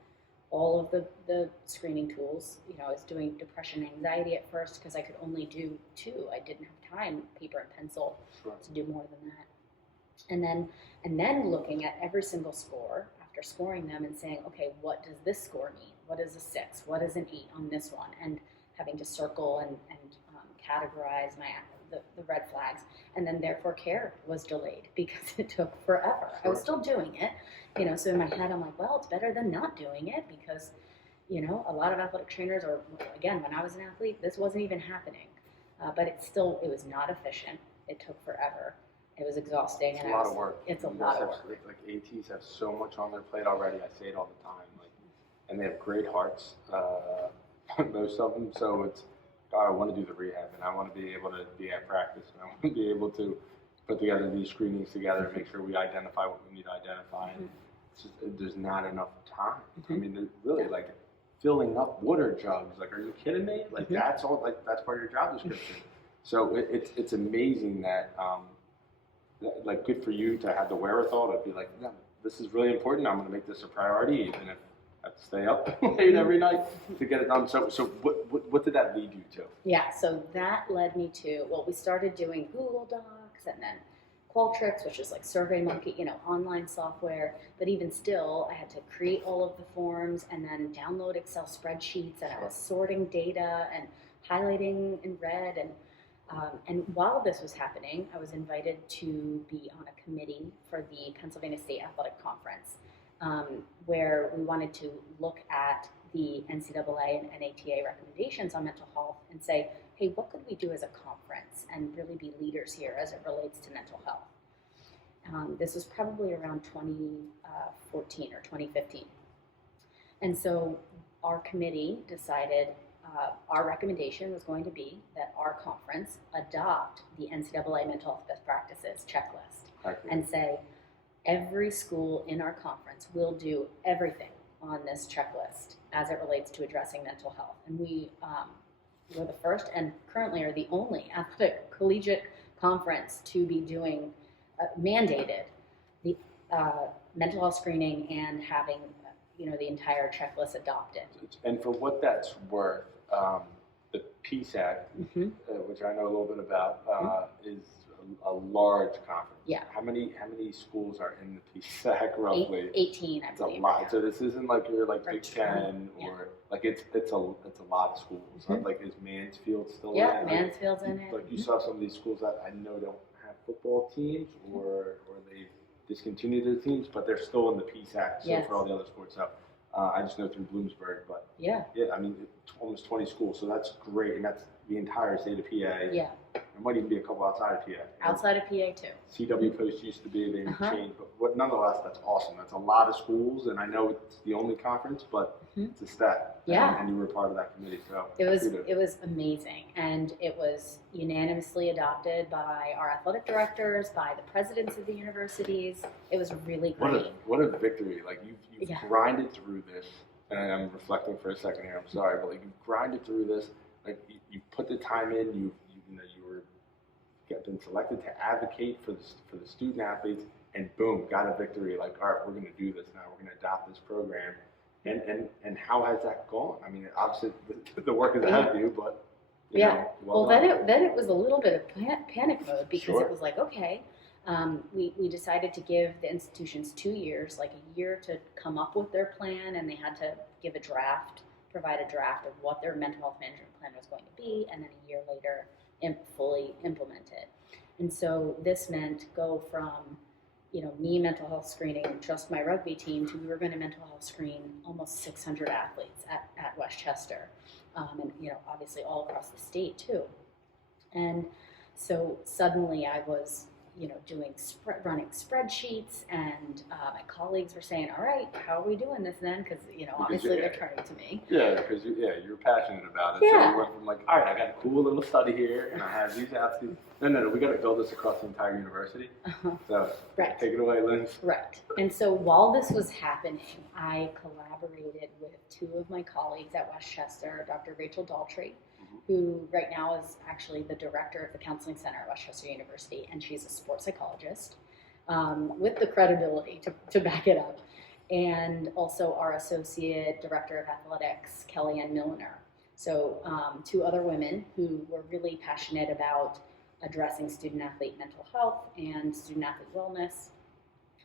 all of the screening tools. I was doing depression, anxiety at first because I could only do 2. I didn't have time, paper and pencil, to do more than that. And then looking at every single score after scoring them and saying, okay, what does this score mean? What is a 6? What is an 8 on this one? And having to circle and categorize the red flags. And then therefore care was delayed because it took forever. Sure. I was still doing it, so in my head I'm like, well, it's better than not doing it because, a lot of athletic trainers, or again, when I was an athlete, this wasn't even happening. But it was not efficient. It took forever. It was exhausting. It's a lot of work. It's a lot of work. Like ATs have so much on their plate already. I say it all the time. And they have great hearts. Most of them, so it's, God, I want to do the rehab, and I want to be able to be at practice, and I want to be able to put together these screenings together and make sure we identify what we need to identify, and there's not enough time. I mean, they're really like filling up water jugs. Like, are you kidding me? Like, that's all. Like, that's part of your job description. So it's amazing that, like, good for you to have the wherewithal to be like, no, this is really important. I'm going to make this a priority, even if I have to stay up late every night to get it done. So what did that lead you to? Yeah, so that led me to, we started doing Google Docs and then Qualtrics, which is like SurveyMonkey, online software. But even still, I had to create all of the forms and then download Excel spreadsheets, and I was sorting data and highlighting in red. And while this was happening, I was invited to be on a committee for the Pennsylvania State Athletic Conference, where we wanted to look at the NCAA and NATA recommendations on mental health and say, hey, what could we do as a conference and really be leaders here as it relates to mental health? This was probably around 2014 or 2015. And so our committee decided our recommendation was going to be that our conference adopt the NCAA mental health best practices checklist and say, every school in our conference will do everything on this checklist as it relates to addressing mental health. And we were the first and currently are the only athletic collegiate conference to be doing mandated the mental health screening and having, the entire checklist adopted. And for what that's worth, the PSAC, which I know a little bit about, is a large conference. Yeah. How many schools are in the PSAC roughly? 18, I It's believe. a lot. Right. So this isn't like you're like Or Big Ten or like it's a lot of schools. Like is Mansfield still in it? Mansfield's in it. Like you saw some of these schools that I know don't have football teams or they discontinued their teams, but they're still in the PSAC. So for all the other sports. So I just know through Bloomsburg, but yeah, I mean almost 20 schools. So that's great, and that's the entire state of PA. Yeah. There might even be a couple outside of PA. Outside of PA too. CW Post used to be, they changed, but nonetheless, that's awesome. That's a lot of schools, and I know it's the only conference, but it's a step. Yeah. And you were part of that committee, so. It was amazing, and it was unanimously adopted by our athletic directors, by the presidents of the universities. It was really great. What a victory. Like, you've grinded through this, and I'm reflecting for a second here, I'm sorry, but like, you've grinded through this, like, you put the time in, you been selected to advocate for the student athletes, and boom, got a victory. Like, all right, we're going to do this now. We're going to adopt this program. And how has that gone? I mean, obviously the work is ahead of you, but then it was a little bit of panic mode because it was like, okay, we decided to give the institutions 2 years, like a year to come up with their plan, and they had to provide a draft of what their mental health management plan was going to be, and then a year later fully implement it. And so this meant go from, me mental health screening just my rugby team to we were going to mental health screen almost 600 athletes at Westchester, and obviously all across the state too. And so suddenly I was running spreadsheets, and my colleagues were saying, all right, how are we doing this then? Because, obviously they're turning to me. Yeah, because you're passionate about it. Yeah. So you went from like, all right, I got a cool little study here, and I have these athletes. No, we got to build this across the entire university. So take it away, Linz. Right. And so while this was happening, I collaborated with two of my colleagues at Westchester, Dr. Rachel Daltrey, who right now is actually the director of the Counseling Center at Westchester University, and she's a sports psychologist with the credibility to back it up, and also our associate director of athletics, Kellyanne Milliner. So two other women who were really passionate about addressing student-athlete mental health and student-athlete wellness.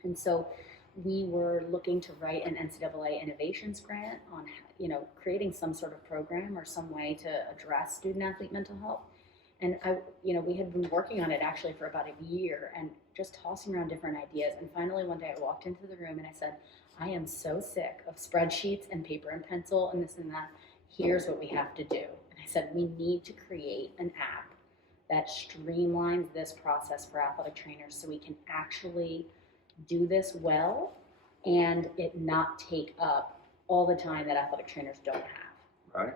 And so we were looking to write an NCAA innovations grant on, creating some sort of program or some way to address student-athlete mental health. And we had been working on it actually for about a year and just tossing around different ideas. And finally one day I walked into the room and I said, I am so sick of spreadsheets and paper and pencil and this and that. Here's what we have to do. And I said, we need to create an app that streamlines this process for athletic trainers so we can actually do this well and it not take up all the time that athletic trainers don't have. Right.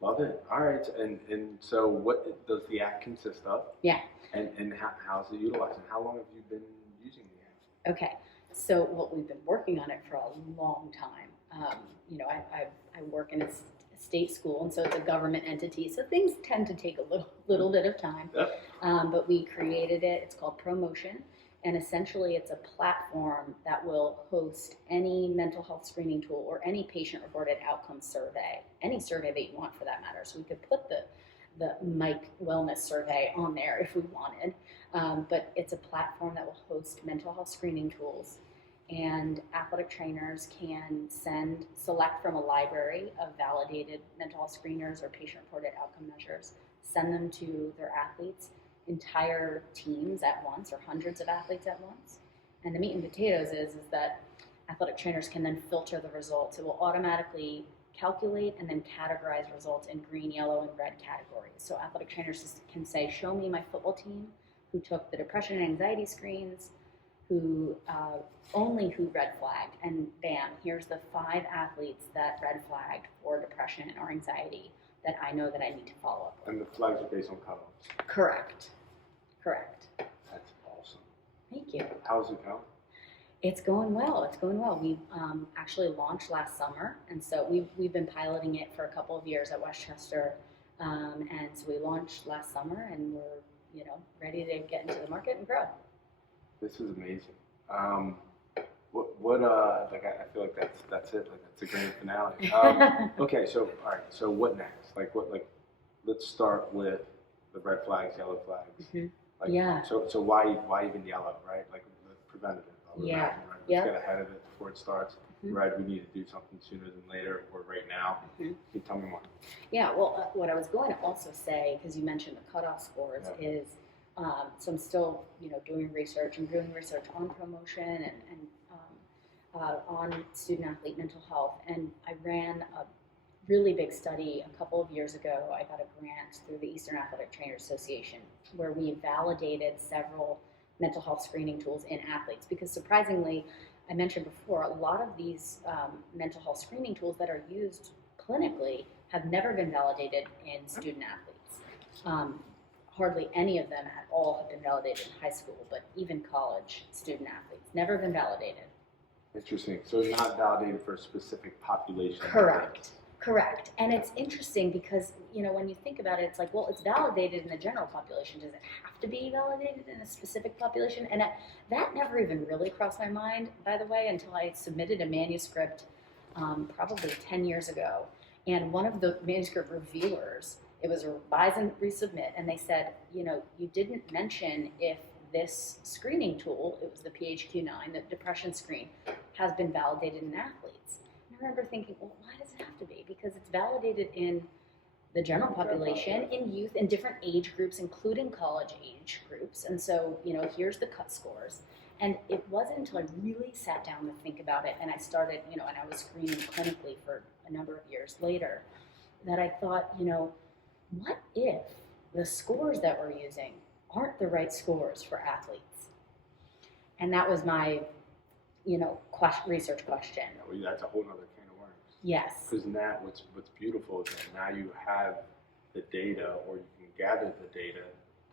Love it. All right. And so what does the app consist of? Yeah. And how's it utilized? And how long have you been using the app? Okay. So we've been working on it for a long time. I work in a state school, and so it's a government entity, so things tend to take a little bit of time. Yep. But we created it. It's called ProMotion. And essentially, it's a platform that will host any mental health screening tool or any patient-reported outcome survey, any survey that you want for that matter. So we could put the Mike Wellness survey on there if we wanted. But it's a platform that will host mental health screening tools. And athletic trainers can select from a library of validated mental health screeners or patient-reported outcome measures, send them to their athletes, entire teams at once or hundreds of athletes at once. And the meat and potatoes is that athletic trainers can then filter the results. It will automatically calculate and then categorize results in green, yellow, and red categories. So athletic trainers can say, show me my football team who took the depression and anxiety screens, who red flagged, and bam, here's the 5 athletes that red flagged for depression or anxiety that I know that I need to follow up with. And the flags are based on cutoffs. Correct. That's awesome. Thank you. How's it going? It's going well. We actually launched last summer, and so we've been piloting it for a couple of years at Westchester, and so we launched last summer, and we're ready to get into the market and grow. This is amazing. like I feel like that's it. Like that's a grand finale. Okay, so all right. So what next? Let's start with the red flags, yellow flags. Like, Yeah. So why even yellow, right? Like the preventative. Yeah. Right? Let's get ahead of it before it starts. Right, we need to do something sooner than later or right now. Can you tell me more? Yeah, well, what I was going to also say, because you mentioned the cutoff scores, is so I'm still, doing research. I'm doing research on promotion and on student-athlete mental health. And I ran a really big study a couple of years ago. I got a grant through the Eastern Athletic Trainers Association where we validated several mental health screening tools in athletes. Because surprisingly, I mentioned before, a lot of these mental health screening tools that are used clinically have never been validated in student athletes. Hardly any of them at all have been validated in high school, but even college student athletes, never been validated. Interesting. So not validated for a specific population. Correct. And it's interesting because, when you think about it, it's like, well, it's validated in the general population. Does it have to be validated in a specific population? And that never even really crossed my mind, by the way, until I submitted a manuscript probably 10 years ago. And one of the manuscript reviewers, it was a revise and resubmit, and they said, you didn't mention if this screening tool, it was the PHQ-9, the depression screen, has been validated in athletes. I remember thinking, well, why does it have to be? Because it's validated in the general population, in youth, in different age groups, including college age groups. And so, here's the cut scores. And it wasn't until I really sat down to think about it, and I started, and I was screening clinically for a number of years later, that I thought, what if the scores that we're using aren't the right scores for athletes? And that was my research question. That's a whole other can of worms. Yes. Because now what's beautiful is that now you have the data, or you can gather the data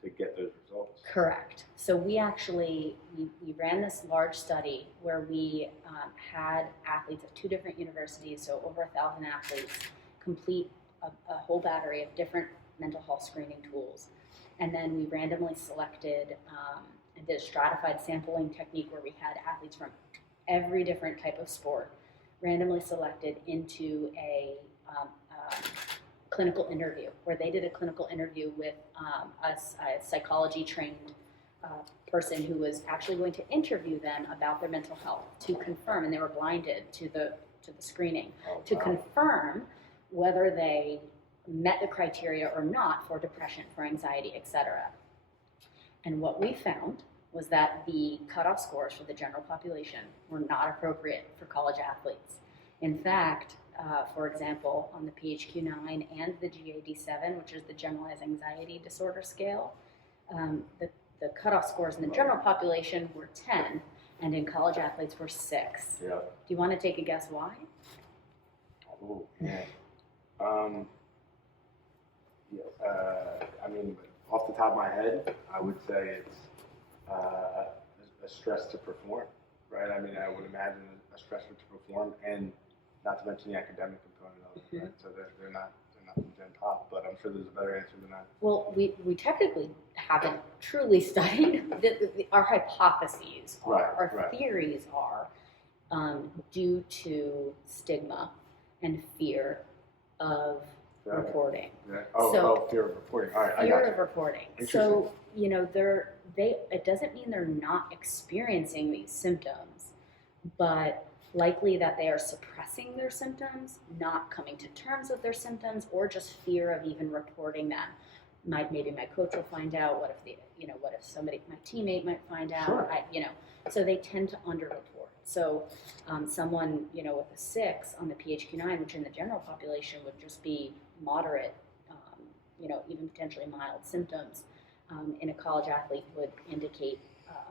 to get those results. Correct. So we actually, we ran this large study where we had athletes at 2 different universities, so over 1,000 athletes, complete a whole battery of different mental health screening tools. And then we randomly selected and did a stratified sampling technique where we had athletes from every different type of sport randomly selected into a clinical interview, where they did a clinical interview with a psychology trained person who was actually going to interview them about their mental health to confirm, and they were blinded to the screening, to confirm whether they met the criteria or not for depression, for anxiety, etc. And what we found was that the cutoff scores for the general population were not appropriate for college athletes. In fact, for example, on the PHQ-9 and the GAD-7, which is the Generalized Anxiety Disorder Scale, the cutoff scores in the general population were 10, and in college athletes were 6. Yeah. Do you want to take a guess why? Oh, man. I mean, off the top of my head, I would say it's a stress to perform, right? I mean, I would imagine a stressor to perform, and not to mention the academic component of it, right? So they're not from Gen Pop, but I'm sure there's a better answer than that. Well, we technically haven't truly studied. Our hypotheses are, our theories are due to stigma and fear of reporting. Yeah. Oh, fear of reporting. All right, I got fear you. of reporting. Interesting. So, it doesn't mean they're not experiencing these symptoms, but likely that they are suppressing their symptoms, not coming to terms with their symptoms, or just fear of even reporting them. Maybe my coach will find out. What if somebody, my teammate might find out? Sure. So they tend to underreport. So someone, with a 6 on the PHQ-9, which in the general population would just be moderate, even potentially mild symptoms, in a college athlete would indicate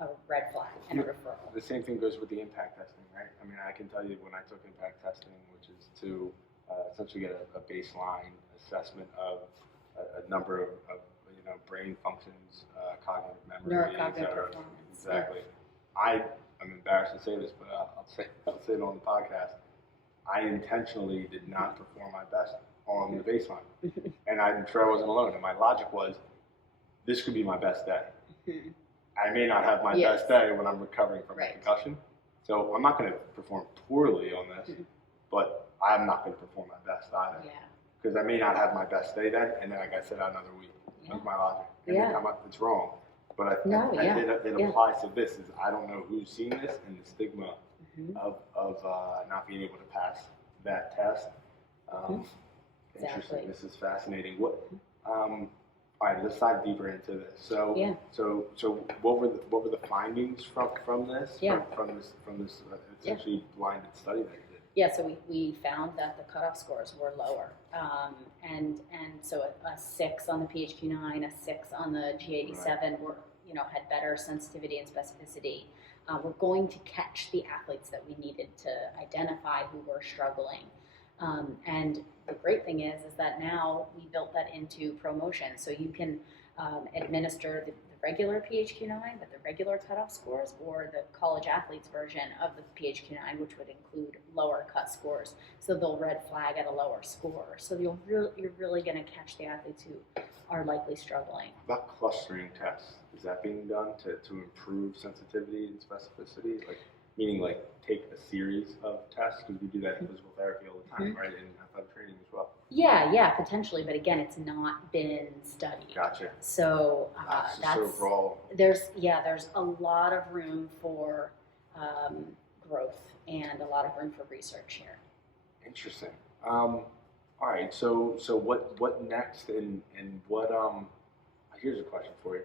a red flag and a referral. The same thing goes with the impact testing, right? I mean, I can tell you when I took impact testing, which is to essentially get a baseline assessment of a number of brain functions, cognitive memory, Neurocognitive performance. Exactly. Yeah. I'm embarrassed to say this, but I'll say it on the podcast. I intentionally did not perform my best on the baseline, and I'm sure I wasn't alone. And my logic was, this could be my best day. I may not have my best day when I'm recovering from a concussion, So I'm not going to perform poorly on this, Mhm. but I'm not going to perform my best either. Yeah. Because I may not have my best day then, and then I got to sit out another week. Yeah. That's my logic. And Yeah. then it's wrong. But it Yeah. applies to this. Is I don't know who's seen this, and the stigma Mhm. of not being able to pass that test. Interesting. Exactly. This is fascinating. All right, let's dive deeper into this. So, Yeah. so what were the findings from this? Yeah. From this essentially blinded study that you did? Yeah, so we found that the cutoff scores were lower, and so a 6 on the PHQ-9, a 6 on the G87 were had better sensitivity and specificity. We're going to catch the athletes that we needed to identify who were struggling, and the great thing is that now we built that into promotion, so you can administer the regular PHQ-9, but the regular cutoff scores, or the college athletes version of the PHQ-9, which would include lower cut scores. So they'll red flag at a lower score. So you're really going to catch the athletes who are likely struggling. About clustering tests, is that being done to improve sensitivity and specificity? Meaning take a series of tests, because we do that in physical therapy all the time, right? In athletic training as well. Yeah, potentially, but again, it's not been studied. Gotcha. So that's so raw. There's a lot of room for growth and a lot of room for research here. Interesting. All right. So what next? And what here's a question for you.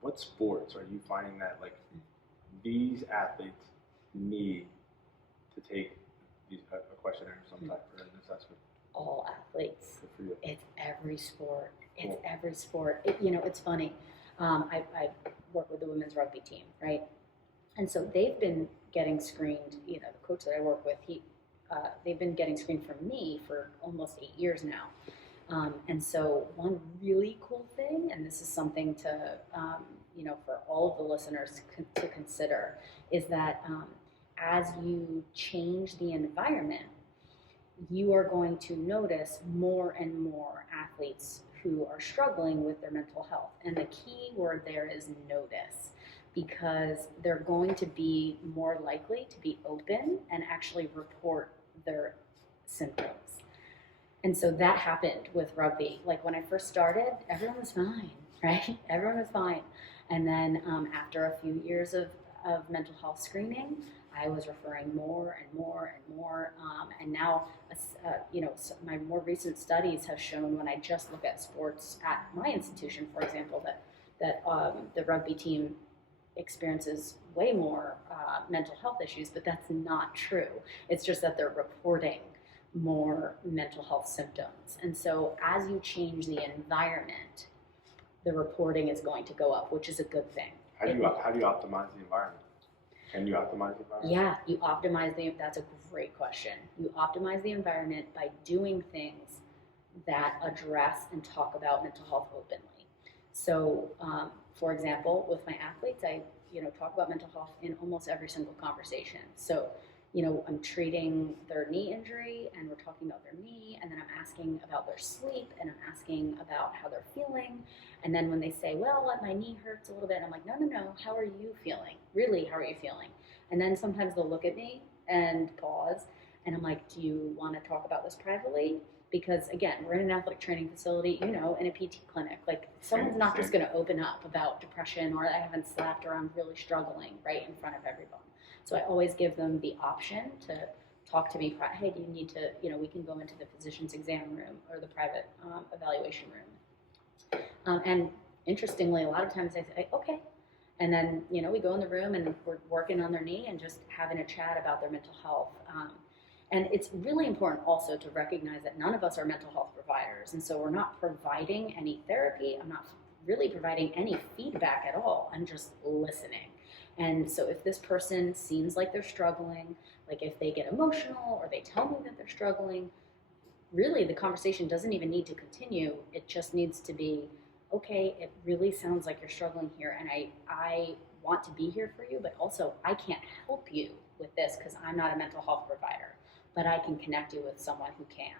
What sports are you finding that these athletes need to take a questionnaire of some type or an assessment? All athletes. Good for you. It's every sport. It's Cool. every sport. It's funny. I work with the women's rugby team, right? And so they've been getting screened. The coach that I work with, they've been getting screened from me for almost 8 years now. And so one really cool thing, and this is something to, for all of the listeners to consider, is that as you change the environment, you are going to notice more and more athletes who are struggling with their mental health. And the key word there is notice, because they're going to be more likely to be open and actually report their symptoms. And so that happened with rugby. When I first started, everyone was fine, right? Everyone was fine. And then after a few years of mental health screening, I was referring more and more and more. And now, my more recent studies have shown, when I just look at sports at my institution, for example, that the rugby team experiences way more mental health issues, but that's not true. It's just that they're reporting more mental health symptoms. And so as you change the environment, the reporting is going to go up, which is a good thing. How do you optimize the environment? Can you optimize the environment? Yeah, you optimize that's a great question. You optimize the environment by doing things that address and talk about mental health openly. So, for example, with my athletes, I talk about mental health in almost every single conversation. So, I'm treating their knee injury, and we're talking about their knee, and then I'm asking about their sleep, and I'm asking about how they're feeling. And then when they say, well, my knee hurts a little bit, I'm like, no, how are you feeling? Really, how are you feeling? And then sometimes they'll look at me and pause, and I'm like, do you want to talk about this privately? Because again, we're in an athletic training facility, in a PT clinic. Someone's not just going to open up about depression or I haven't slept or I'm really struggling right in front of everyone. So I always give them the option to talk to me. Hey, do you need to, we can go into the physician's exam room or the private evaluation room. And interestingly, a lot of times I say, okay. And then, we go in the room and we're working on their knee and just having a chat about their mental health. And it's really important also to recognize that none of us are mental health providers. And so we're not providing any therapy. I'm not really providing any feedback at all. I'm just listening. And so if this person seems like they're struggling, if they get emotional or they tell me that they're struggling, really the conversation doesn't even need to continue. It just needs to be, okay, it really sounds like you're struggling here, and I want to be here for you, but also I can't help you with this because I'm not a mental health provider, but I can connect you with someone who can.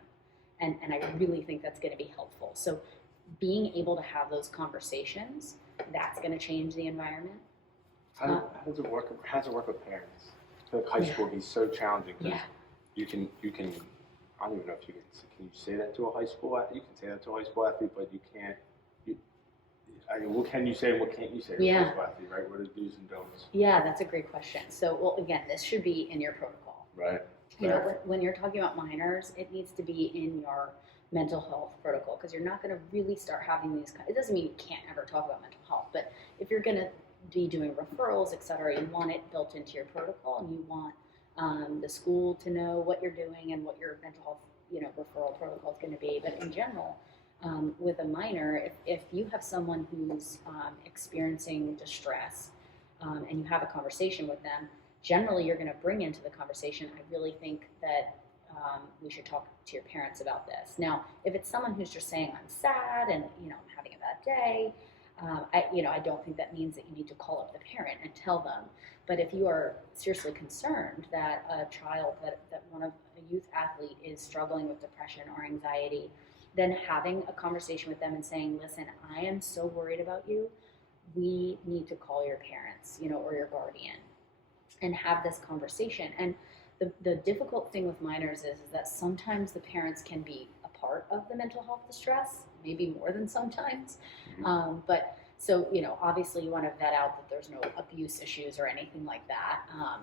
And I really think that's going to be helpful. So being able to have those conversations, that's going to change the environment. How does it work with parents? feel like high school can be so challenging because Yeah. you can, I don't even know if you can you say that to a high school athlete? You can say that to a high school athlete, but you can't, I mean, what can you say and what can't you say to a high school athlete, right? What are the do's and don'ts? Yeah, that's a great question. So, well, again, this should be in your protocol. Right. You know, when you're talking about minors, it needs to be in your mental health protocol because you're not going to really start having these. It doesn't mean you can't ever talk about mental health, but if you're going to be doing referrals, et cetera, you want it built into your protocol, and you want the school to know what you're doing and what your mental health, referral protocol is going to be. But in general, with a minor, if you have someone who's experiencing distress and you have a conversation with them, generally you're going to bring into the conversation, I really think that we should talk to your parents about this. Now, if it's someone who's just saying, I'm sad and, I'm having a bad day, I don't think that means that you need to call up the parent and tell them. But if you are seriously concerned that a child, that a youth athlete is struggling with depression or anxiety, then having a conversation with them and saying, listen, I am so worried about you. We need to call your parents, or your guardian and have this conversation. And the difficult thing with minors is that sometimes the parents can be a part of the mental health distress, maybe more than sometimes. But so, obviously you want to vet out that there's no abuse issues or anything like that.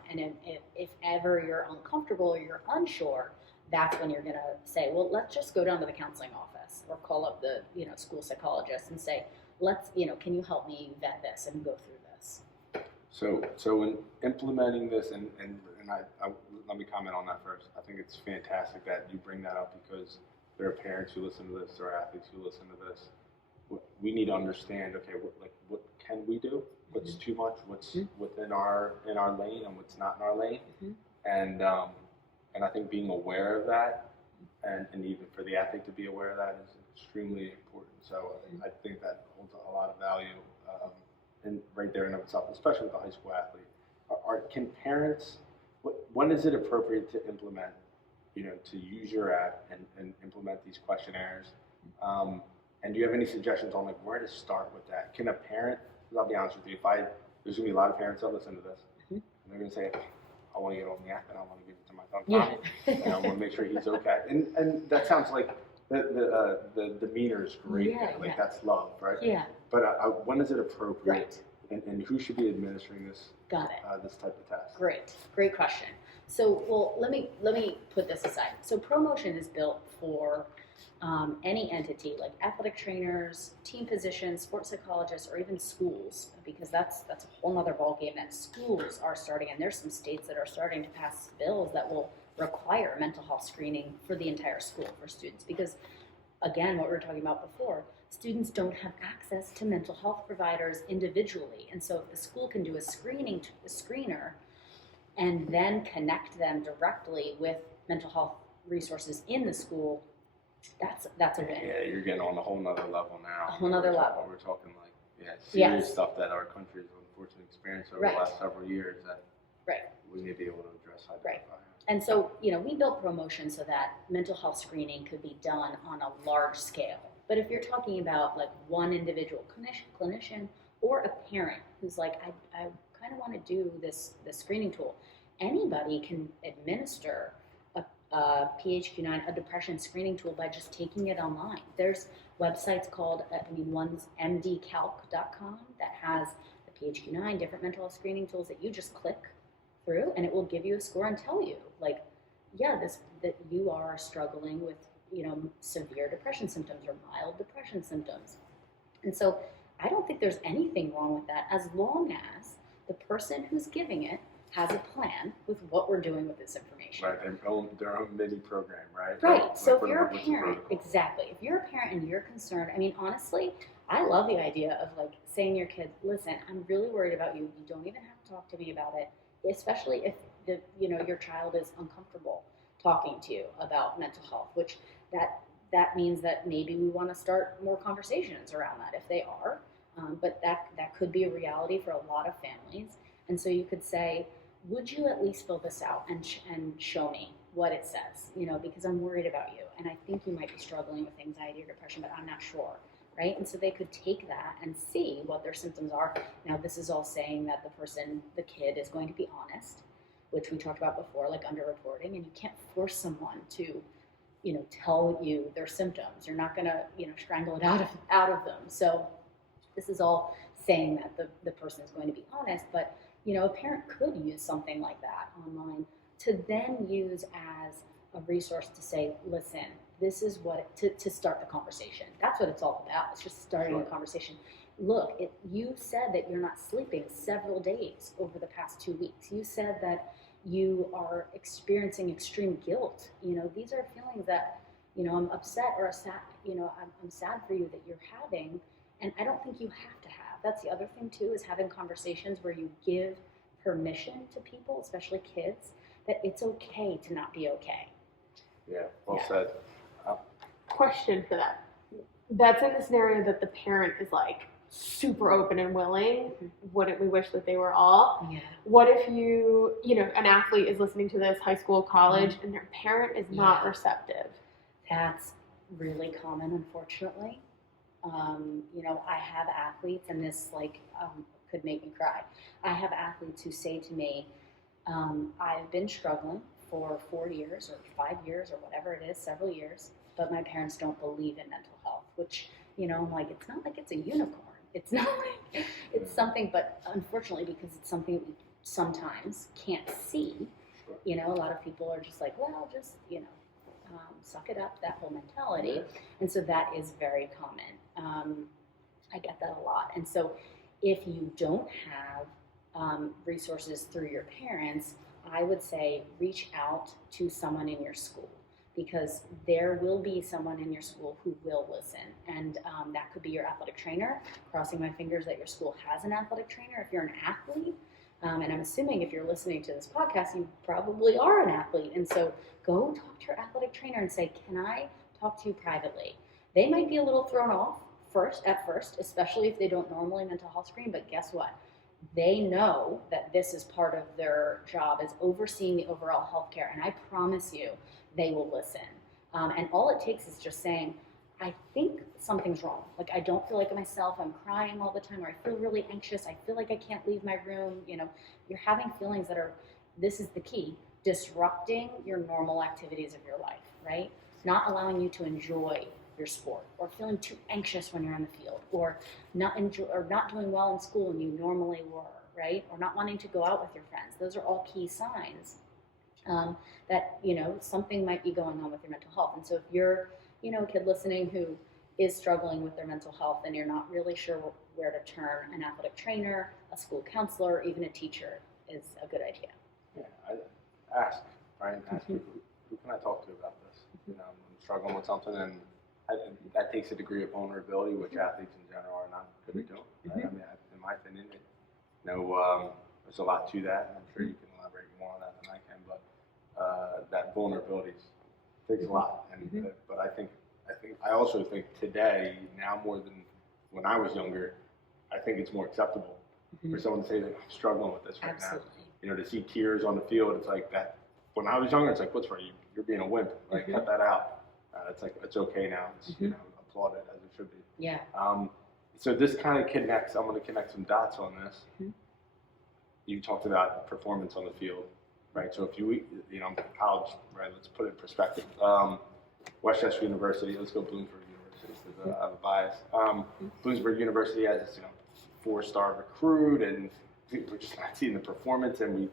And if ever you're uncomfortable or you're unsure, that's when you're going to say, well, let's just go down to the counseling office or call up the, school psychologist and say, can you help me vet this and go through this? So in implementing this, and I let me comment on that first. I think it's fantastic that you bring that up because there are parents who listen to this, there are athletes who listen to this. We need to understand, okay, what can we do? What's too much? What's within our lane and what's not in our lane? And I think being aware of that, and even for the athlete to be aware of that is extremely important. So I think that holds a lot of value, and right there in of itself, especially with the high school athlete. Can parents? When is it appropriate to implement? To use your app and implement these questionnaires. And do you have any suggestions on where to start with that? Can a parent? I'll be honest with you. There's gonna be a lot of parents that listen to this, and they're gonna say, I want to get on the app and I want to give it to my son Tommy, and I want to make sure he's okay. And that sounds like the demeanor is great. Yeah, that's love, right? Yeah. But when is it appropriate? Right. And who should be administering this? Got it. This type of test. Great question. So, well, let me put this aside. So, ProMotion is built for any entity like athletic trainers, team physicians, sports psychologists, or even schools, because that's a whole nother ballgame that schools are starting, and there's some states that are starting to pass bills that will require mental health screening for the entire school for students. Because, again, what we were talking about before, students don't have access to mental health providers individually, and so if the school can do a screener, and then connect them directly with mental health resources in the school, that's a win. Yeah, you're getting on a whole nother level now. A whole nother level. We're talking serious stuff that our country has unfortunately experienced over the last several years that we need to be able to address. And so, we built ProMotion so that mental health screening could be done on a large scale. But if you're talking about one individual clinician or a parent who's like, I kind of want to do this screening tool, anybody can administer a PHQ-9, a depression screening tool, by just taking it online. There's websites called, one's mdcalc.com that has the PHQ-9, different mental health screening tools that you just click through, and it will give you a score and tell you, that you are struggling with, severe depression symptoms or mild depression symptoms. And so I don't think there's anything wrong with that, as long as the person who's giving it has a plan with what we're doing with this information. Right, their own mini program, right? Right. So if you're a parent, exactly. If you're a parent and you're concerned, honestly, I love the idea of saying to your kid, listen, I'm really worried about you. You don't even have to talk to me about it, especially if your child is uncomfortable talking to you about mental health, which that means that maybe we want to start more conversations around that if they are. But that could be a reality for a lot of families. And so you could say, would you at least fill this out and show me what it says, because I'm worried about you. And I think you might be struggling with anxiety or depression, but I'm not sure, right? And so they could take that and see what their symptoms are. Now, this is all saying that the kid is going to be honest. which we talked about before, like underreporting, and you can't force someone to, tell you their symptoms. You're not gonna, strangle it out of them. So this is all saying that the person is going to be honest, but a parent could use something like that online to then use as a resource to say, listen, this is what, to start the conversation. That's what it's all about. It's just starting a conversation. Look, you said that you're not sleeping several days over the past 2 weeks. You said that you are experiencing extreme guilt. These are feelings that, I'm upset or sad, I'm sad for you that you're having, and I don't think you have to have. That's the other thing too, is having conversations where you give permission to people, especially kids, that it's okay to not be okay. Yeah, well said. Question for that. That's in the scenario that the parent is like super open and willing. Wouldn't we wish that they were all? Yeah. What if an athlete is listening to this, high school, college, and their parent is not receptive? That's really common, unfortunately. I have athletes, and this could make me cry. I have athletes who say to me, I've been struggling for 4 years or 5 years or whatever it is, several years, but my parents don't believe in mental health, which, I'm like, it's not like it's a unicorn. It's not like it's something, but unfortunately, because it's something that we sometimes can't see, a lot of people are just like, well, just, suck it up, that whole mentality. And so that is very common. I get that a lot. And so if you don't have resources through your parents, I would say reach out to someone in your school, because there will be someone in your school who will listen. And that could be your athletic trainer. Crossing my fingers that your school has an athletic trainer if you're an athlete. And I'm assuming if you're listening to this podcast, you probably are an athlete. And so go talk to your athletic trainer and say, can I talk to you privately? They might be a little thrown off at first, especially if they don't normally mental health screen, but guess what? They know that this is part of their job, is overseeing the overall healthcare, and I promise you, they will listen. And all it takes is just saying, I think something's wrong. Like, I don't feel like myself. I'm crying all the time, or I feel really anxious. I feel like I can't leave my room. You're having feelings that are, this is the key, disrupting your normal activities of your life, right? Not allowing you to enjoy your sport, or feeling too anxious when you're on the field, or not doing well in school when you normally were, right? Or not wanting to go out with your friends. Those are all key signs that something might be going on with your mental health. And so if you're a kid listening who is struggling with their mental health and you're not really sure where to turn, an athletic trainer, a school counselor, or even a teacher is a good idea. Yeah, ask people, who can I talk to about this? I'm struggling with something, and that takes a degree of vulnerability, which athletes in general are not good at doing. Right? I mean, in my opinion, there's a lot to that, and I'm sure you can elaborate more on that than I can. But that vulnerability takes a lot, and but I also think today, now more than when I was younger, I think it's more acceptable for someone to say that I'm struggling with this right now. To see tears on the field, it's like that. When I was younger, it's like, what's wrong? You're being a wimp. Like, cut that out. It's like, it's okay now. It's applaud it as it should be. Yeah. So this kind of connects. I'm going to connect some dots on this. You talked about performance on the field, right? So if you college, right? Let's put it in perspective. West Chester University. Let's go Bloomsburg University, because I have a bias. Bloomsburg University has this 4-star recruit, and we're just not seeing the performance. And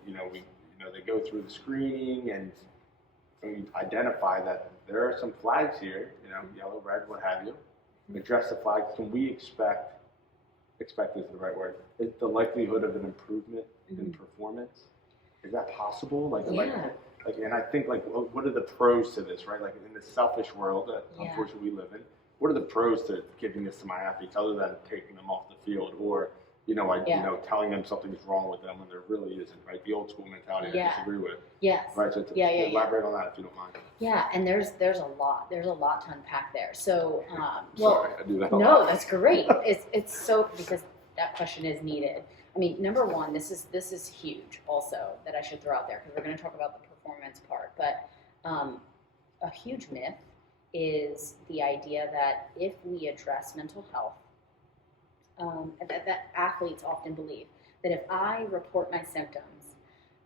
they go through the screening, and we identify that there are some flags here, yellow, red, what have you. Address the flags. Can we expect is the right word, is the likelihood of an improvement in performance? Is that possible? And I think, what are the pros to this, right? Like, in this selfish world that unfortunately we live in, what are the pros to giving this to my athletes other than taking them off the field, or telling them something's wrong with them when there really isn't, right? The old school mentality I disagree with. Yes. Right. So elaborate on that if you don't mind. Yeah, and there's a lot to unpack there. So Sorry, I do that a lot. No, that's great. It's so, because that question is needed. I mean, number one, this is huge also that I should throw out there, because we're going to talk about the performance part. But a huge myth is the idea that if we address mental health, that athletes often believe that if I report my symptoms,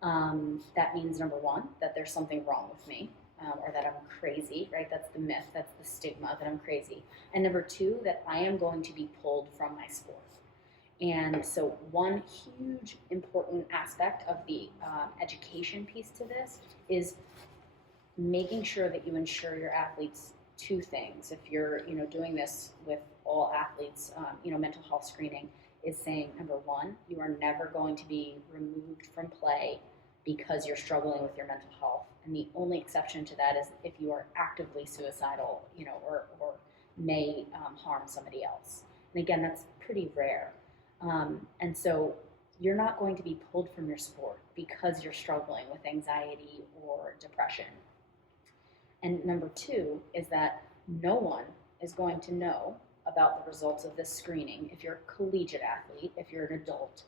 That means, number one, that there's something wrong with me, or that I'm crazy, right? That's the myth, that's the stigma, that I'm crazy. And number two, that I am going to be pulled from my sport. And so one huge important aspect of the education piece to this is making sure that you ensure your athletes two things. If you're doing this with all athletes, mental health screening is saying, number one, you are never going to be removed from play because you're struggling with your mental health. And the only exception to that is if you are actively suicidal, or may harm somebody else. And again, that's pretty rare. And so you're not going to be pulled from your sport because you're struggling with anxiety or depression. And number two is that no one is going to know about the results of this screening if you're a collegiate athlete, if you're an adult,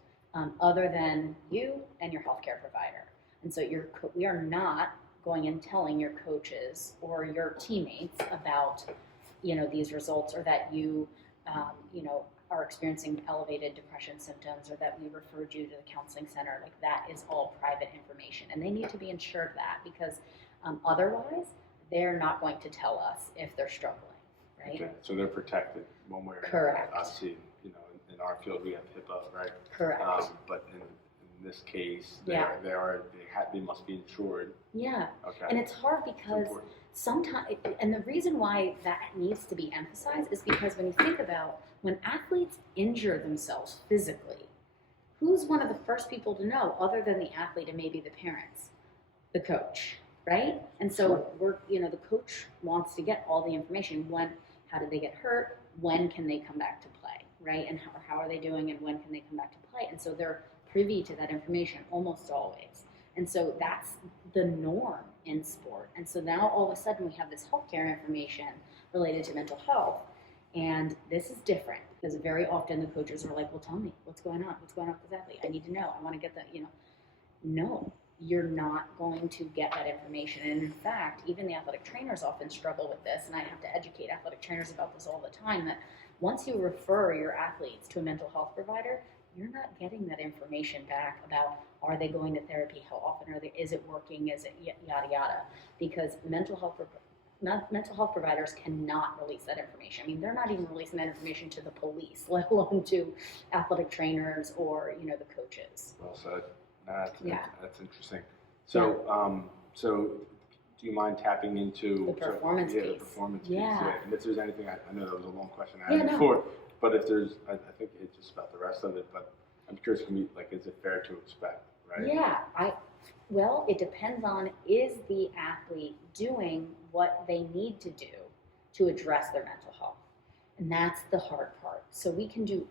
other than you and your healthcare provider. And so we are not going and telling your coaches or your teammates about, these results, or that you are experiencing elevated depression symptoms, or that we referred you to the counseling center. Like, that is all private information, and they need to be ensured that, because otherwise they're not going to tell us if they're struggling, right? Okay. So they're protected one way or another. Correct. Obviously, in our field we have HIPAA, right? Correct. But in this case, Yeah. they must be insured. Yeah. Okay. And it's hard because sometimes, and the reason why that needs to be emphasized is because when you think about when athletes injure themselves physically, who's one of the first people to know other than the athlete and maybe the parents? The coach, right? And so the coach wants to get all the information. How did they get hurt? When can they come back to play, right? And how are they doing, and when can they come back to play? And so they're privy to that information almost always. And so that's the norm in sport. And so now all of a sudden we have this healthcare information related to mental health. And this is different because very often the coaches are like, well, tell me what's going on. What's going on with this athlete? I need to know. I want to get that, No, you're not going to get that information. And in fact, even the athletic trainers often struggle with this. And I have to educate athletic trainers about this all the time, that once you refer your athletes to a mental health provider, you're not getting that information back about, are they going to therapy? How often is it working? Is it yada, yada? Because mental health providers cannot release that information. I mean, they're not even releasing that information to the police, let alone to athletic trainers or, the coaches. Well said. That's interesting. So, so do you mind tapping into the performance piece? The performance piece. Yeah. Yeah. And if there's anything, I know that was a long question I had before, but if there's, I think it's just about the rest of it, but I'm curious, is it fair to expect, right? Yeah, well, it depends on, is the athlete doing what they need to do to address their mental health? And that's the hard part. So we can do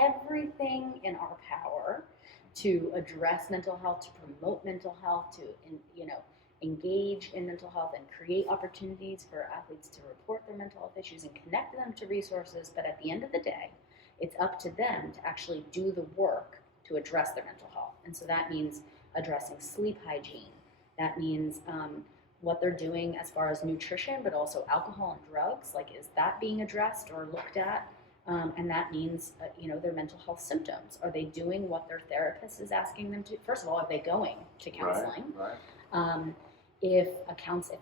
everything in our power to address mental health, to promote mental health, to engage in mental health and create opportunities for athletes to report their mental health issues and connect them to resources. But at the end of the day, it's up to them to actually do the work to address their mental health. And so that means addressing sleep hygiene. That means what they're doing as far as nutrition, but also alcohol and drugs. Like, is that being addressed or looked at? And that means, their mental health symptoms. Are they doing what their therapist is asking them to? First of all, are they going to counseling? Right. If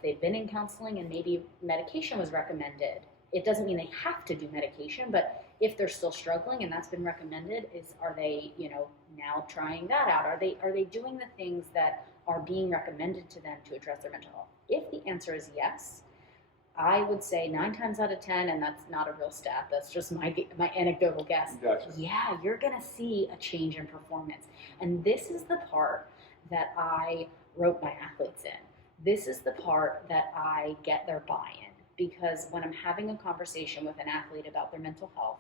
they've been in counseling and maybe medication was recommended, it doesn't mean they have to do medication, but if they're still struggling and that's been recommended, are they, now trying that out? Are they doing the things that are being recommended to them to address their mental health? If the answer is yes, I would say 9 times out of 10, and that's not a real stat, that's just my anecdotal guess. Gotcha. Yeah, you're going to see a change in performance. And this is the part that I rope my athletes in. This is the part that I get their buy-in, because when I'm having a conversation with an athlete about their mental health,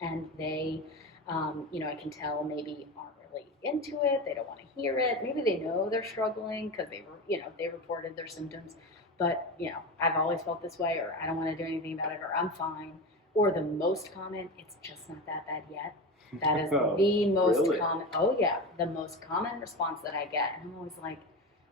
and they, I can tell maybe aren't really into it, they don't want to hear it, maybe they know they're struggling because they reported their symptoms, but I've always felt this way, or I don't want to do anything about it, or I'm fine, or the most common, it's just not that bad yet. That is the most really? common. Oh yeah, the most common response that I get, and I'm always like,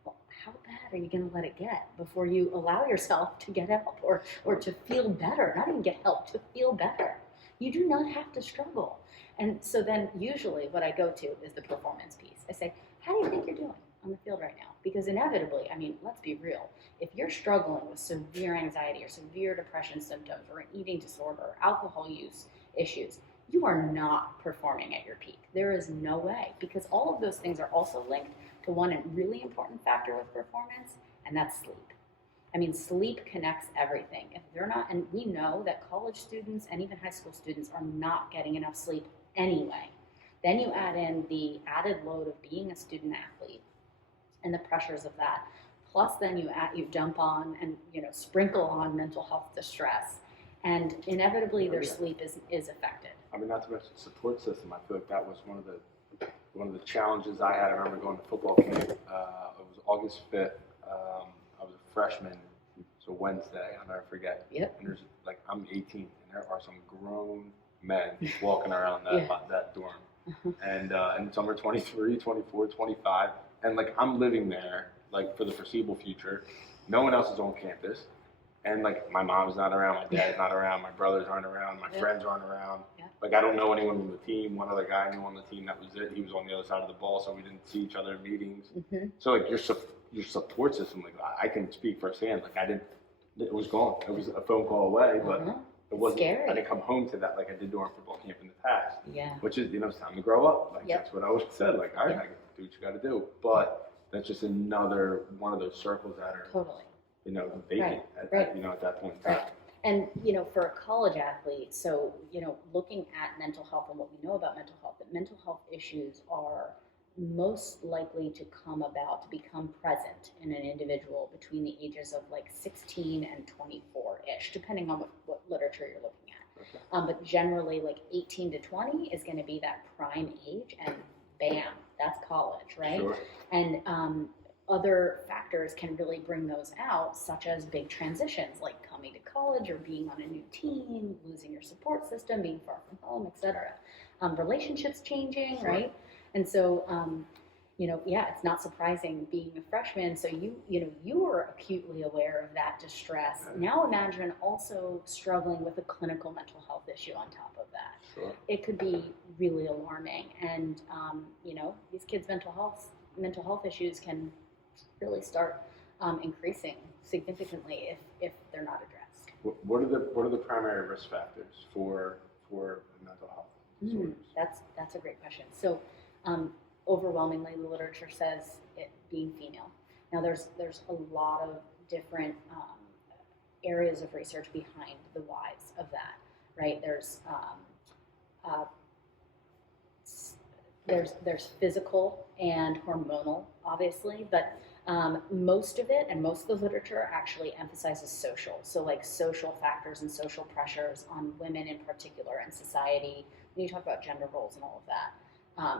well, how bad are you going to let it get before you allow yourself to get help or to feel better? Not even get help, to feel better. You do not have to struggle. And so then usually what I go to is the performance piece. I say, how do you think you're doing on the field right now? Because inevitably, I mean, let's be real. If you're struggling with severe anxiety or severe depression symptoms or an eating disorder or alcohol use issues, you are not performing at your peak. There is no way, because all of those things are also linked to one really important factor with performance, and that's sleep. I mean, sleep connects everything. If they're not, and we know that college students and even high school students are not getting enough sleep anyway. Then you add in the added load of being a student athlete and the pressures of that. Plus then you dump on and sprinkle on mental health distress, and inevitably their sleep is affected. I mean, not to mention support system. I feel like that was one of the challenges I had. I remember going to football camp. It was August 5th. I was a freshman. It's a Wednesday. I'll never forget. Yep. And there's I'm 18, and there are some grown men walking around that dorm. And some are 23, 24, 25, and I'm living there for the foreseeable future. No one else is on campus, and my mom's not around, my dad's not around, my brothers aren't around, my friends aren't around. I don't know anyone on the team. One other guy I knew on the team, that was it. He was on the other side of the ball, so we didn't see each other in meetings. So your support system, I can speak firsthand. It was gone. It was a phone call away, but it wasn't. Scary. I didn't come home to that like I did during football camp in the past. Yeah. Which is, it's time to grow up. That's what I always said. All right, I gotta do what you got to do. But that's just another one of those circles that are totally vacant at that point in time. Right. And, for a college athlete, so, looking at mental health and what we know about mental health, that mental health issues are most likely to become present in an individual between the ages of 16 and 24-ish, depending on what literature you're looking at. Okay. But generally 18 to 20 is going to be that prime age, and bam, that's college, right? Sure. And other factors can really bring those out, such as big transitions like coming to college or being on a new team, losing your support system, being far from home, etc. Relationships changing, sure. Right? And so, it's not surprising being a freshman. So you were acutely aware of that distress. Now imagine also struggling with a clinical mental health issue on top of that. Sure. It could be really alarming, and these kids' mental health issues can really start increasing significantly if they're not addressed. What are the primary risk factors for mental health disorders? That's a great question. So overwhelmingly, the literature says it being female. Now there's a lot of different areas of research behind the whys of that, right? There's physical and hormonal, obviously, but most of it and most of the literature actually emphasizes social. So social factors and social pressures on women in particular and society. When you talk about gender roles and all of that,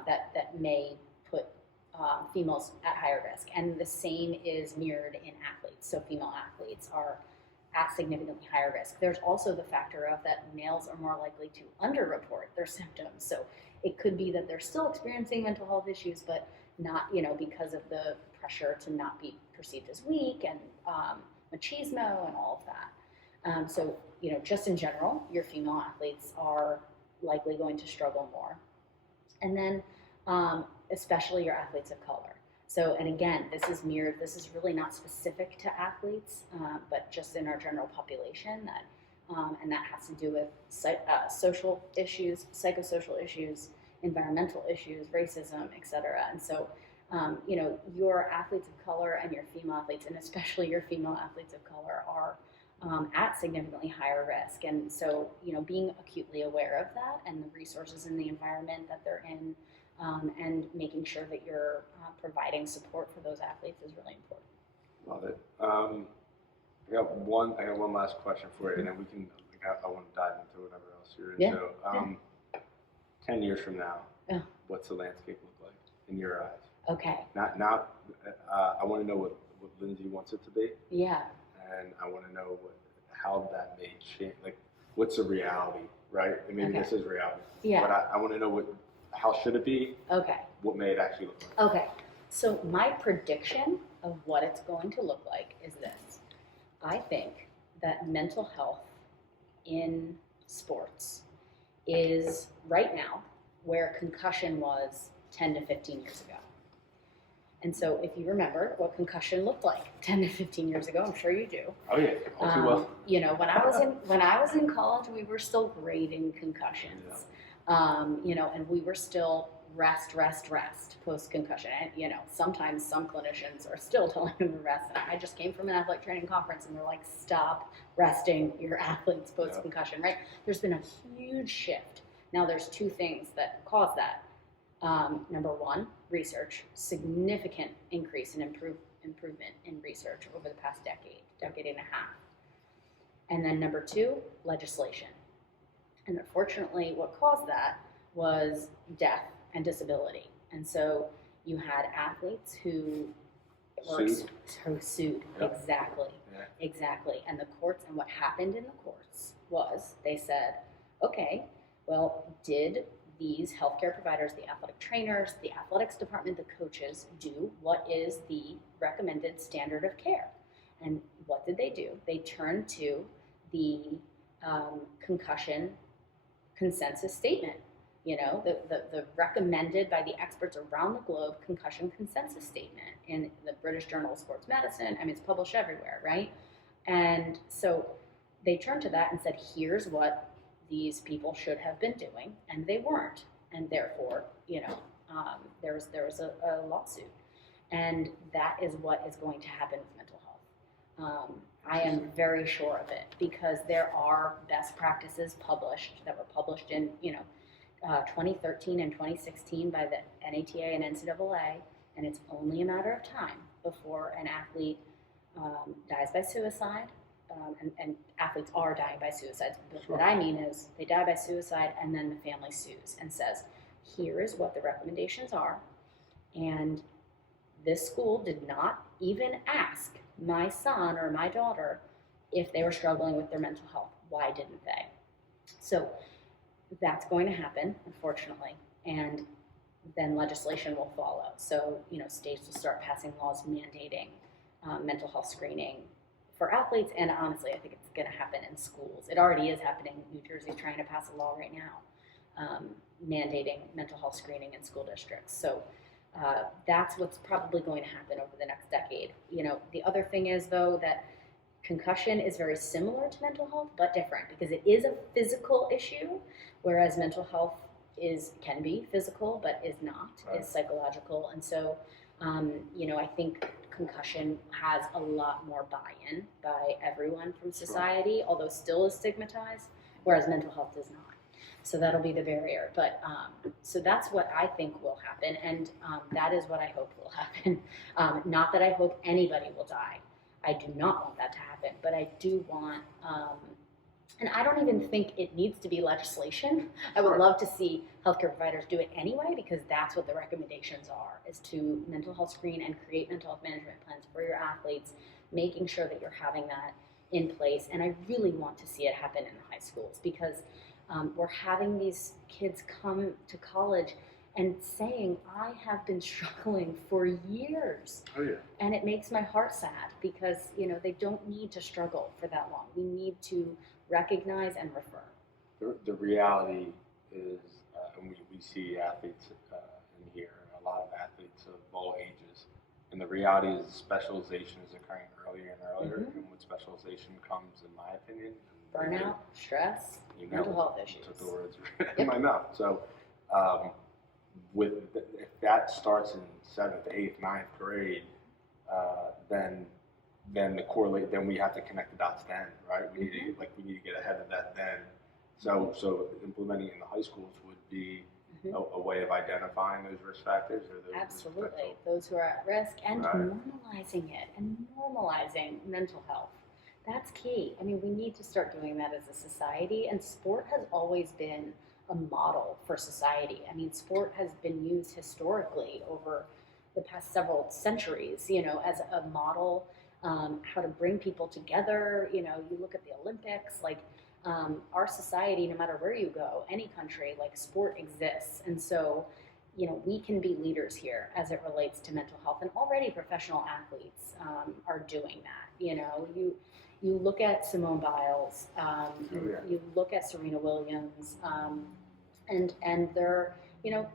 that may put females at higher risk. And the same is mirrored in athletes. So female athletes are at significantly higher risk. There's also the factor of that males are more likely to underreport their symptoms. So it could be that they're still experiencing mental health issues, but not, because of the pressure to not be perceived as weak and machismo and all of that. So, just in general, your female athletes are likely going to struggle more. And then especially your athletes of color. So, and again, this is mirrored, this is really not specific to athletes, but just in our general population, and that has to do with social issues, psychosocial issues, environmental issues, racism, etc. And so, your athletes of color and your female athletes, and especially your female athletes of color, are at significantly higher risk. And so, being acutely aware of that and the resources in the environment that they're in, and making sure that you're providing support for those athletes is really important. Love it. I got one last question for you, and then we can. I want to dive into whatever else you're into. 10 years from now, what's the landscape look like in your eyes? Okay. Not. I want to know what Lindsey wants it to be. Yeah. And I want to know how that may change. What's the reality, right? I mean, this is reality. Yeah. But I want to know how should it be? Okay. What may it actually look like? Okay. So my prediction of what it's going to look like is this. I think that mental health in sports is right now where concussion was 10 to 15 years ago. And so if you remember what concussion looked like 10 to 15 years ago, I'm sure you do. Oh yeah, all too well. You know, when I was in college, we were still grading concussions. You know, and we were still rest post concussion. And you know, sometimes some clinicians are still telling them to rest. And I just came from an athletic training conference, and they're like, "Stop resting your athletes post concussion." Right? There's been a huge shift. Now, there's two things that cause that. Number one, research, significant increase in improvement in research over the past decade and a half. And then number two, legislation. And unfortunately, what caused that was death and disability. And so you had athletes who sued. Yep. Exactly. And the courts, and what happened in the courts was they said, okay, well, did these healthcare providers, the athletic trainers, the athletics department, the coaches do what is the recommended standard of care? And what did they do? They turned to the concussion consensus statement, you know, the recommended by the experts around the globe concussion consensus statement in the British Journal of Sports Medicine. I mean, it's published everywhere, right? And so they turned to that and said, here's what these people should have been doing, and they weren't, and therefore, you know, there was a lawsuit, and that is what is going to happen with mental health. I am very sure of it because there are best practices that were published in 2013 and 2016 by the NATA and NCAA, and it's only a matter of time before an athlete dies by suicide. And athletes are dying by suicide. But what I mean is they die by suicide and then the family sues and says, here is what the recommendations are. And this school did not even ask my son or my daughter if they were struggling with their mental health. Why didn't they? So that's going to happen, unfortunately. And then legislation will follow. So, you know, states will start passing laws mandating mental health screening for athletes, and honestly, I think it's going to happen in schools. It already is happening. New Jersey's trying to pass a law right now mandating mental health screening in school districts. So that's what's probably going to happen over the next decade. You know, the other thing is, though, that concussion is very similar to mental health, but different because it is a physical issue, whereas mental health can be physical, but is not, is psychological. And so, you know, I think concussion has a lot more buy-in by everyone from society, although still is stigmatized, whereas mental health does not. So that'll be the barrier. But so that's what I think will happen, and that is what I hope will happen. Not that I hope anybody will die. I do not want that to happen, but I do want, and I don't even think it needs to be legislation. I would love to see healthcare providers do it anyway, because that's what the recommendations are, is to mental health screen and create mental health management plans for your athletes, making sure that you're having that in place. And I really want to see it happen in the high schools, because we're having these kids come to college and saying, I have been struggling for years. Oh, yeah. And it makes my heart sad, because, you know, they don't need to struggle for that long. We need to recognize and refer. The reality is, and we see athletes in here, a lot of athletes of all ages, and the reality is specialization is occurring earlier and earlier, and with specialization comes, in my opinion, burnout, stress, mental health issues. Took the words in my mouth. So, if that starts in 7th, 8th, 9th grade, then we have to connect the dots then, right? We need to get ahead of that then. So implementing in the high schools would be a way of identifying those risk factors, or those absolutely those who are at risk, and normalizing it, and normalizing mental health. That's key. I mean, we need to start doing that as a society, and sport has always been a model for society. I mean, sport has been used historically over the past several centuries, you know, as a model, how to bring people together. You know, you look at the Olympics, like our society, no matter where you go, any country, like sport exists. And so, you know, we can be leaders here as it relates to mental health, and already professional athletes are doing that. You know, you look at Simone Biles, you look at Serena Williams, and they're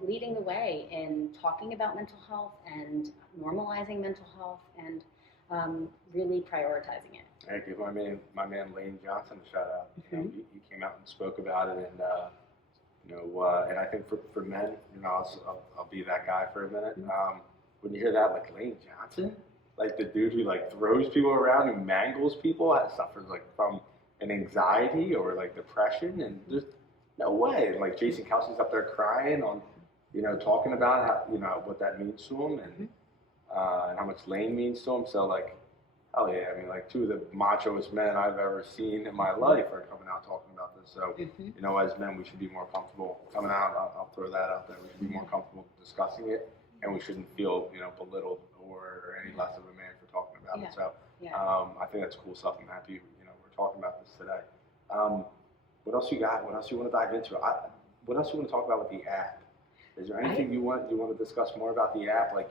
leading the way in talking about mental health and normalizing mental health and really prioritizing it. I give my man Lane Johnson a shout out. He came out and spoke about it, and and I think for men, I'll be that guy for a minute. When you hear that, like Lane Johnson, like the dude who like throws people around, who mangles people, suffers like from an anxiety or like depression, and just no way. And like Jason Kelsey's up there crying on, talking about how what that means to him and how much Lane means to him. So like, hell yeah, I mean, like two of the machoest men I've ever seen in my life are coming out talking about this. So, as men, we should be more comfortable coming out. I'll throw that out there. We should be more comfortable discussing it, and we shouldn't feel, belittled or any less of a man for talking about it. So, I think that's cool stuff. I'm happy, we're talking about this today. What else you got? What else you want to dive into? What else you want to talk about with the app? Is there anything you want to discuss more about the app? Like,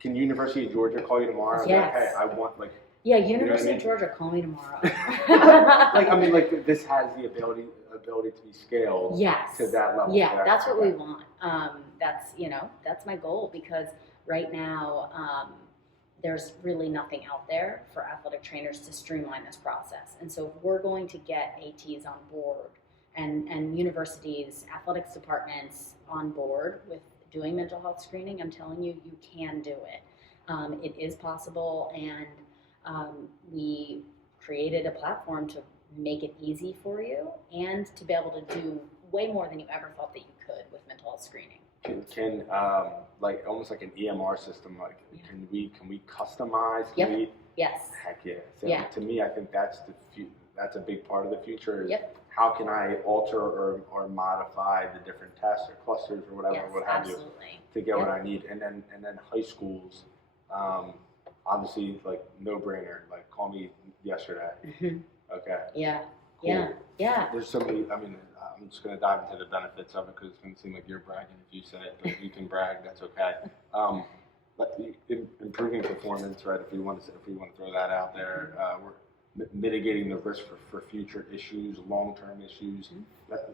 can University of Georgia call you tomorrow? And Yes. Like, hey, I want University of Georgia, call me tomorrow. This has the ability to be scaled. Yes. To that level. Yeah, correct? that's what we want. That's my goal, because right now there's really nothing out there for athletic trainers to streamline this process. And so if we're going to get ATs on board and universities, athletics departments on board with doing mental health screening, I'm telling you, you can do it. It is possible, and we created a platform to make it easy for you and to be able to do way more than you ever thought that you could with mental health screening. Can like almost like an EMR system, like can we customize? Yep. Yes. Heck yeah. So Yeah. To me, I think that's a big part of the future. Is Yep. How can I alter or modify the different tests or clusters or whatever, Yes, what have you, absolutely. to get what I need? And then high schools, obviously like no brainer. Like call me yesterday. Okay. Yeah. Cool. Yeah. There's so many. I mean, I'm just going to dive into the benefits of it because it's going to seem like you're bragging if you say it, but you can brag. That's okay. But improving performance, right? If we want to throw that out there, we're mitigating the risk for future issues, long-term issues.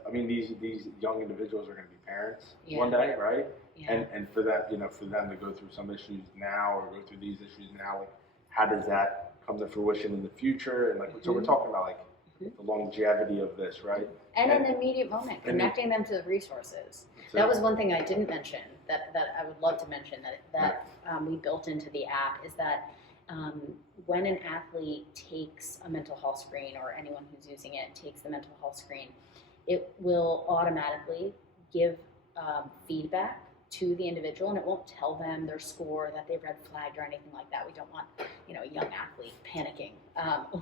I mean, these young individuals are going to be parents one day, right? Yeah. And for that, for them to go through some issues now or go through these issues now, like how does that come to fruition in the future? And so we're talking about like the longevity of this, right? And in the immediate moment, connecting them to the resources. That was one thing I didn't mention that I would love to mention that we built into the app, is that when an athlete takes a mental health screen, or anyone who's using it takes the mental health screen, it will automatically give feedback to the individual, and it won't tell them their score, that they red flagged or anything like that. We don't want a young athlete panicking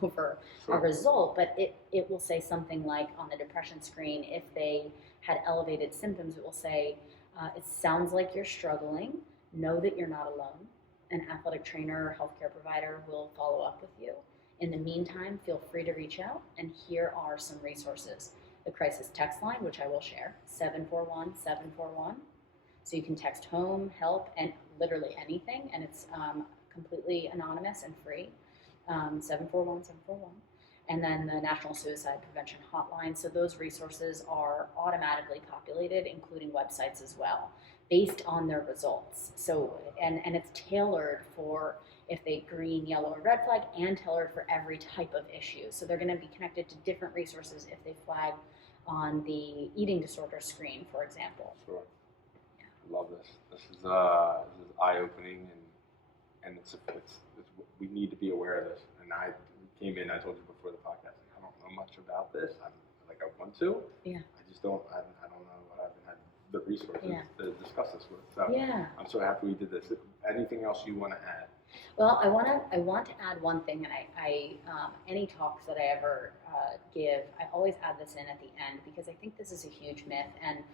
over a result, but it will say something like, on the depression screen, if they had elevated symptoms, it will say, it sounds like you're struggling, know that you're not alone. An athletic trainer or healthcare provider will follow up with you. In the meantime, feel free to reach out, and here are some resources. The crisis text line, which I will share, 741-741. So you can text home, help, and literally anything, and it's completely anonymous and free, 741-741. And then the National Suicide Prevention Hotline. So those resources are automatically populated, including websites as well, based on their results. So, and it's tailored for if they green, yellow, or red flag, and tailored for every type of issue. So they're going to be connected to different resources if they flag on the eating disorder screen, for example. Sure. Love this. This is eye-opening, and it's we need to be aware of this. And I came in. I told you before the podcast, I don't know much about this. I want to. Yeah. I just don't. I don't know. I haven't had the resources to discuss this with. So I'm so happy we did this. Anything else you want to add? Well, I want to add one thing, and I any talks that I ever give, I always add this in at the end, because I think this is a huge myth. And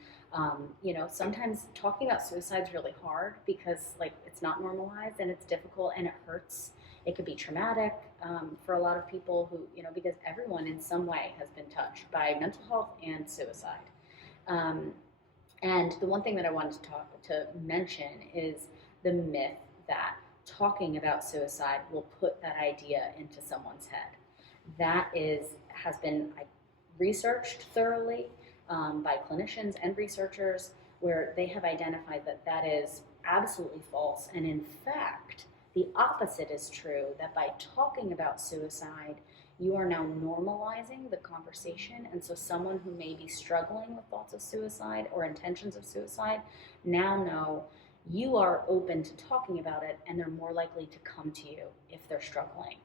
sometimes talking about suicide is really hard, because it's not normalized, and it's difficult, and it hurts. It could be traumatic for a lot of people who, because everyone in some way has been touched by mental health and suicide. And the one thing that I wanted to mention is the myth that talking about suicide will put that idea into someone's head. That has been researched thoroughly by clinicians and researchers. where they have identified that that is absolutely false. And in fact, the opposite is true, that by talking about suicide, you are now normalizing the conversation. And so someone who may be struggling with thoughts of suicide or intentions of suicide now know you are open to talking about it, and they're more likely to come to you if they're struggling.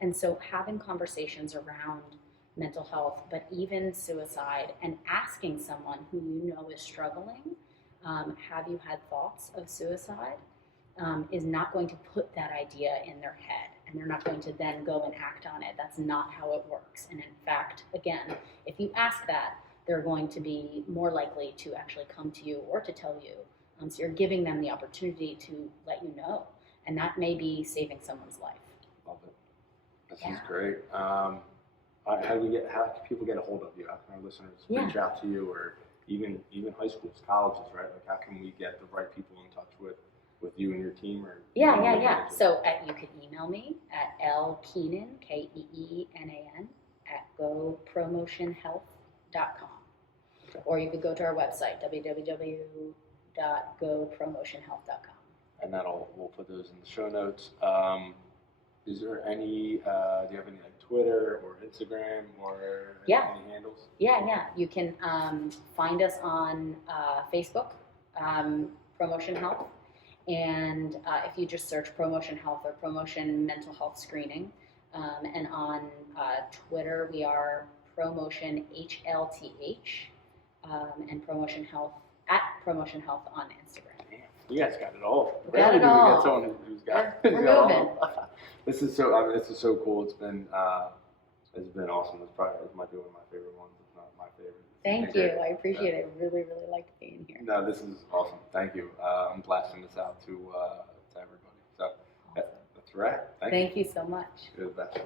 And so having conversations around mental health, but even suicide, and asking someone who you know is struggling, have you had thoughts of suicide, is not going to put that idea in their head, and they're not going to then go and act on it. That's not how it works. And in fact, again, if you ask that, they're going to be more likely to actually come to you or to tell you. So you're giving them the opportunity to let you know, and that may be saving someone's life. Love it. This Yeah. is great. How can people get a hold of you? How can our listeners reach out to you, or even high schools, colleges, right? Like, how can we get the right people in touch with you and your team? Or Yeah. So you could email me at lkeenan, KEENAN, at gopromotionhealth.com. Okay. Or you could go to our website, www.gopromotionhealth.com. And we'll put those in the show notes. Is there any, do you have any like Twitter or Instagram or any handles? Yeah. You can find us on Facebook, Promotion Health. And if you just search Promotion Health or Promotion Mental Health Screening. And on Twitter, we are Promotion HLTH, and Promotion Health, at Promotion Health on Instagram. You guys got it all. We got it all. We get someone who's got We're moving. This is so cool. It's been awesome. This might be one of my favorite ones, if not my favorite. Thank you. I appreciate it. I really liked being here. No, this is awesome. Thank you. I'm blasting this out to everybody. So that's right. Thank you so much. You're the best.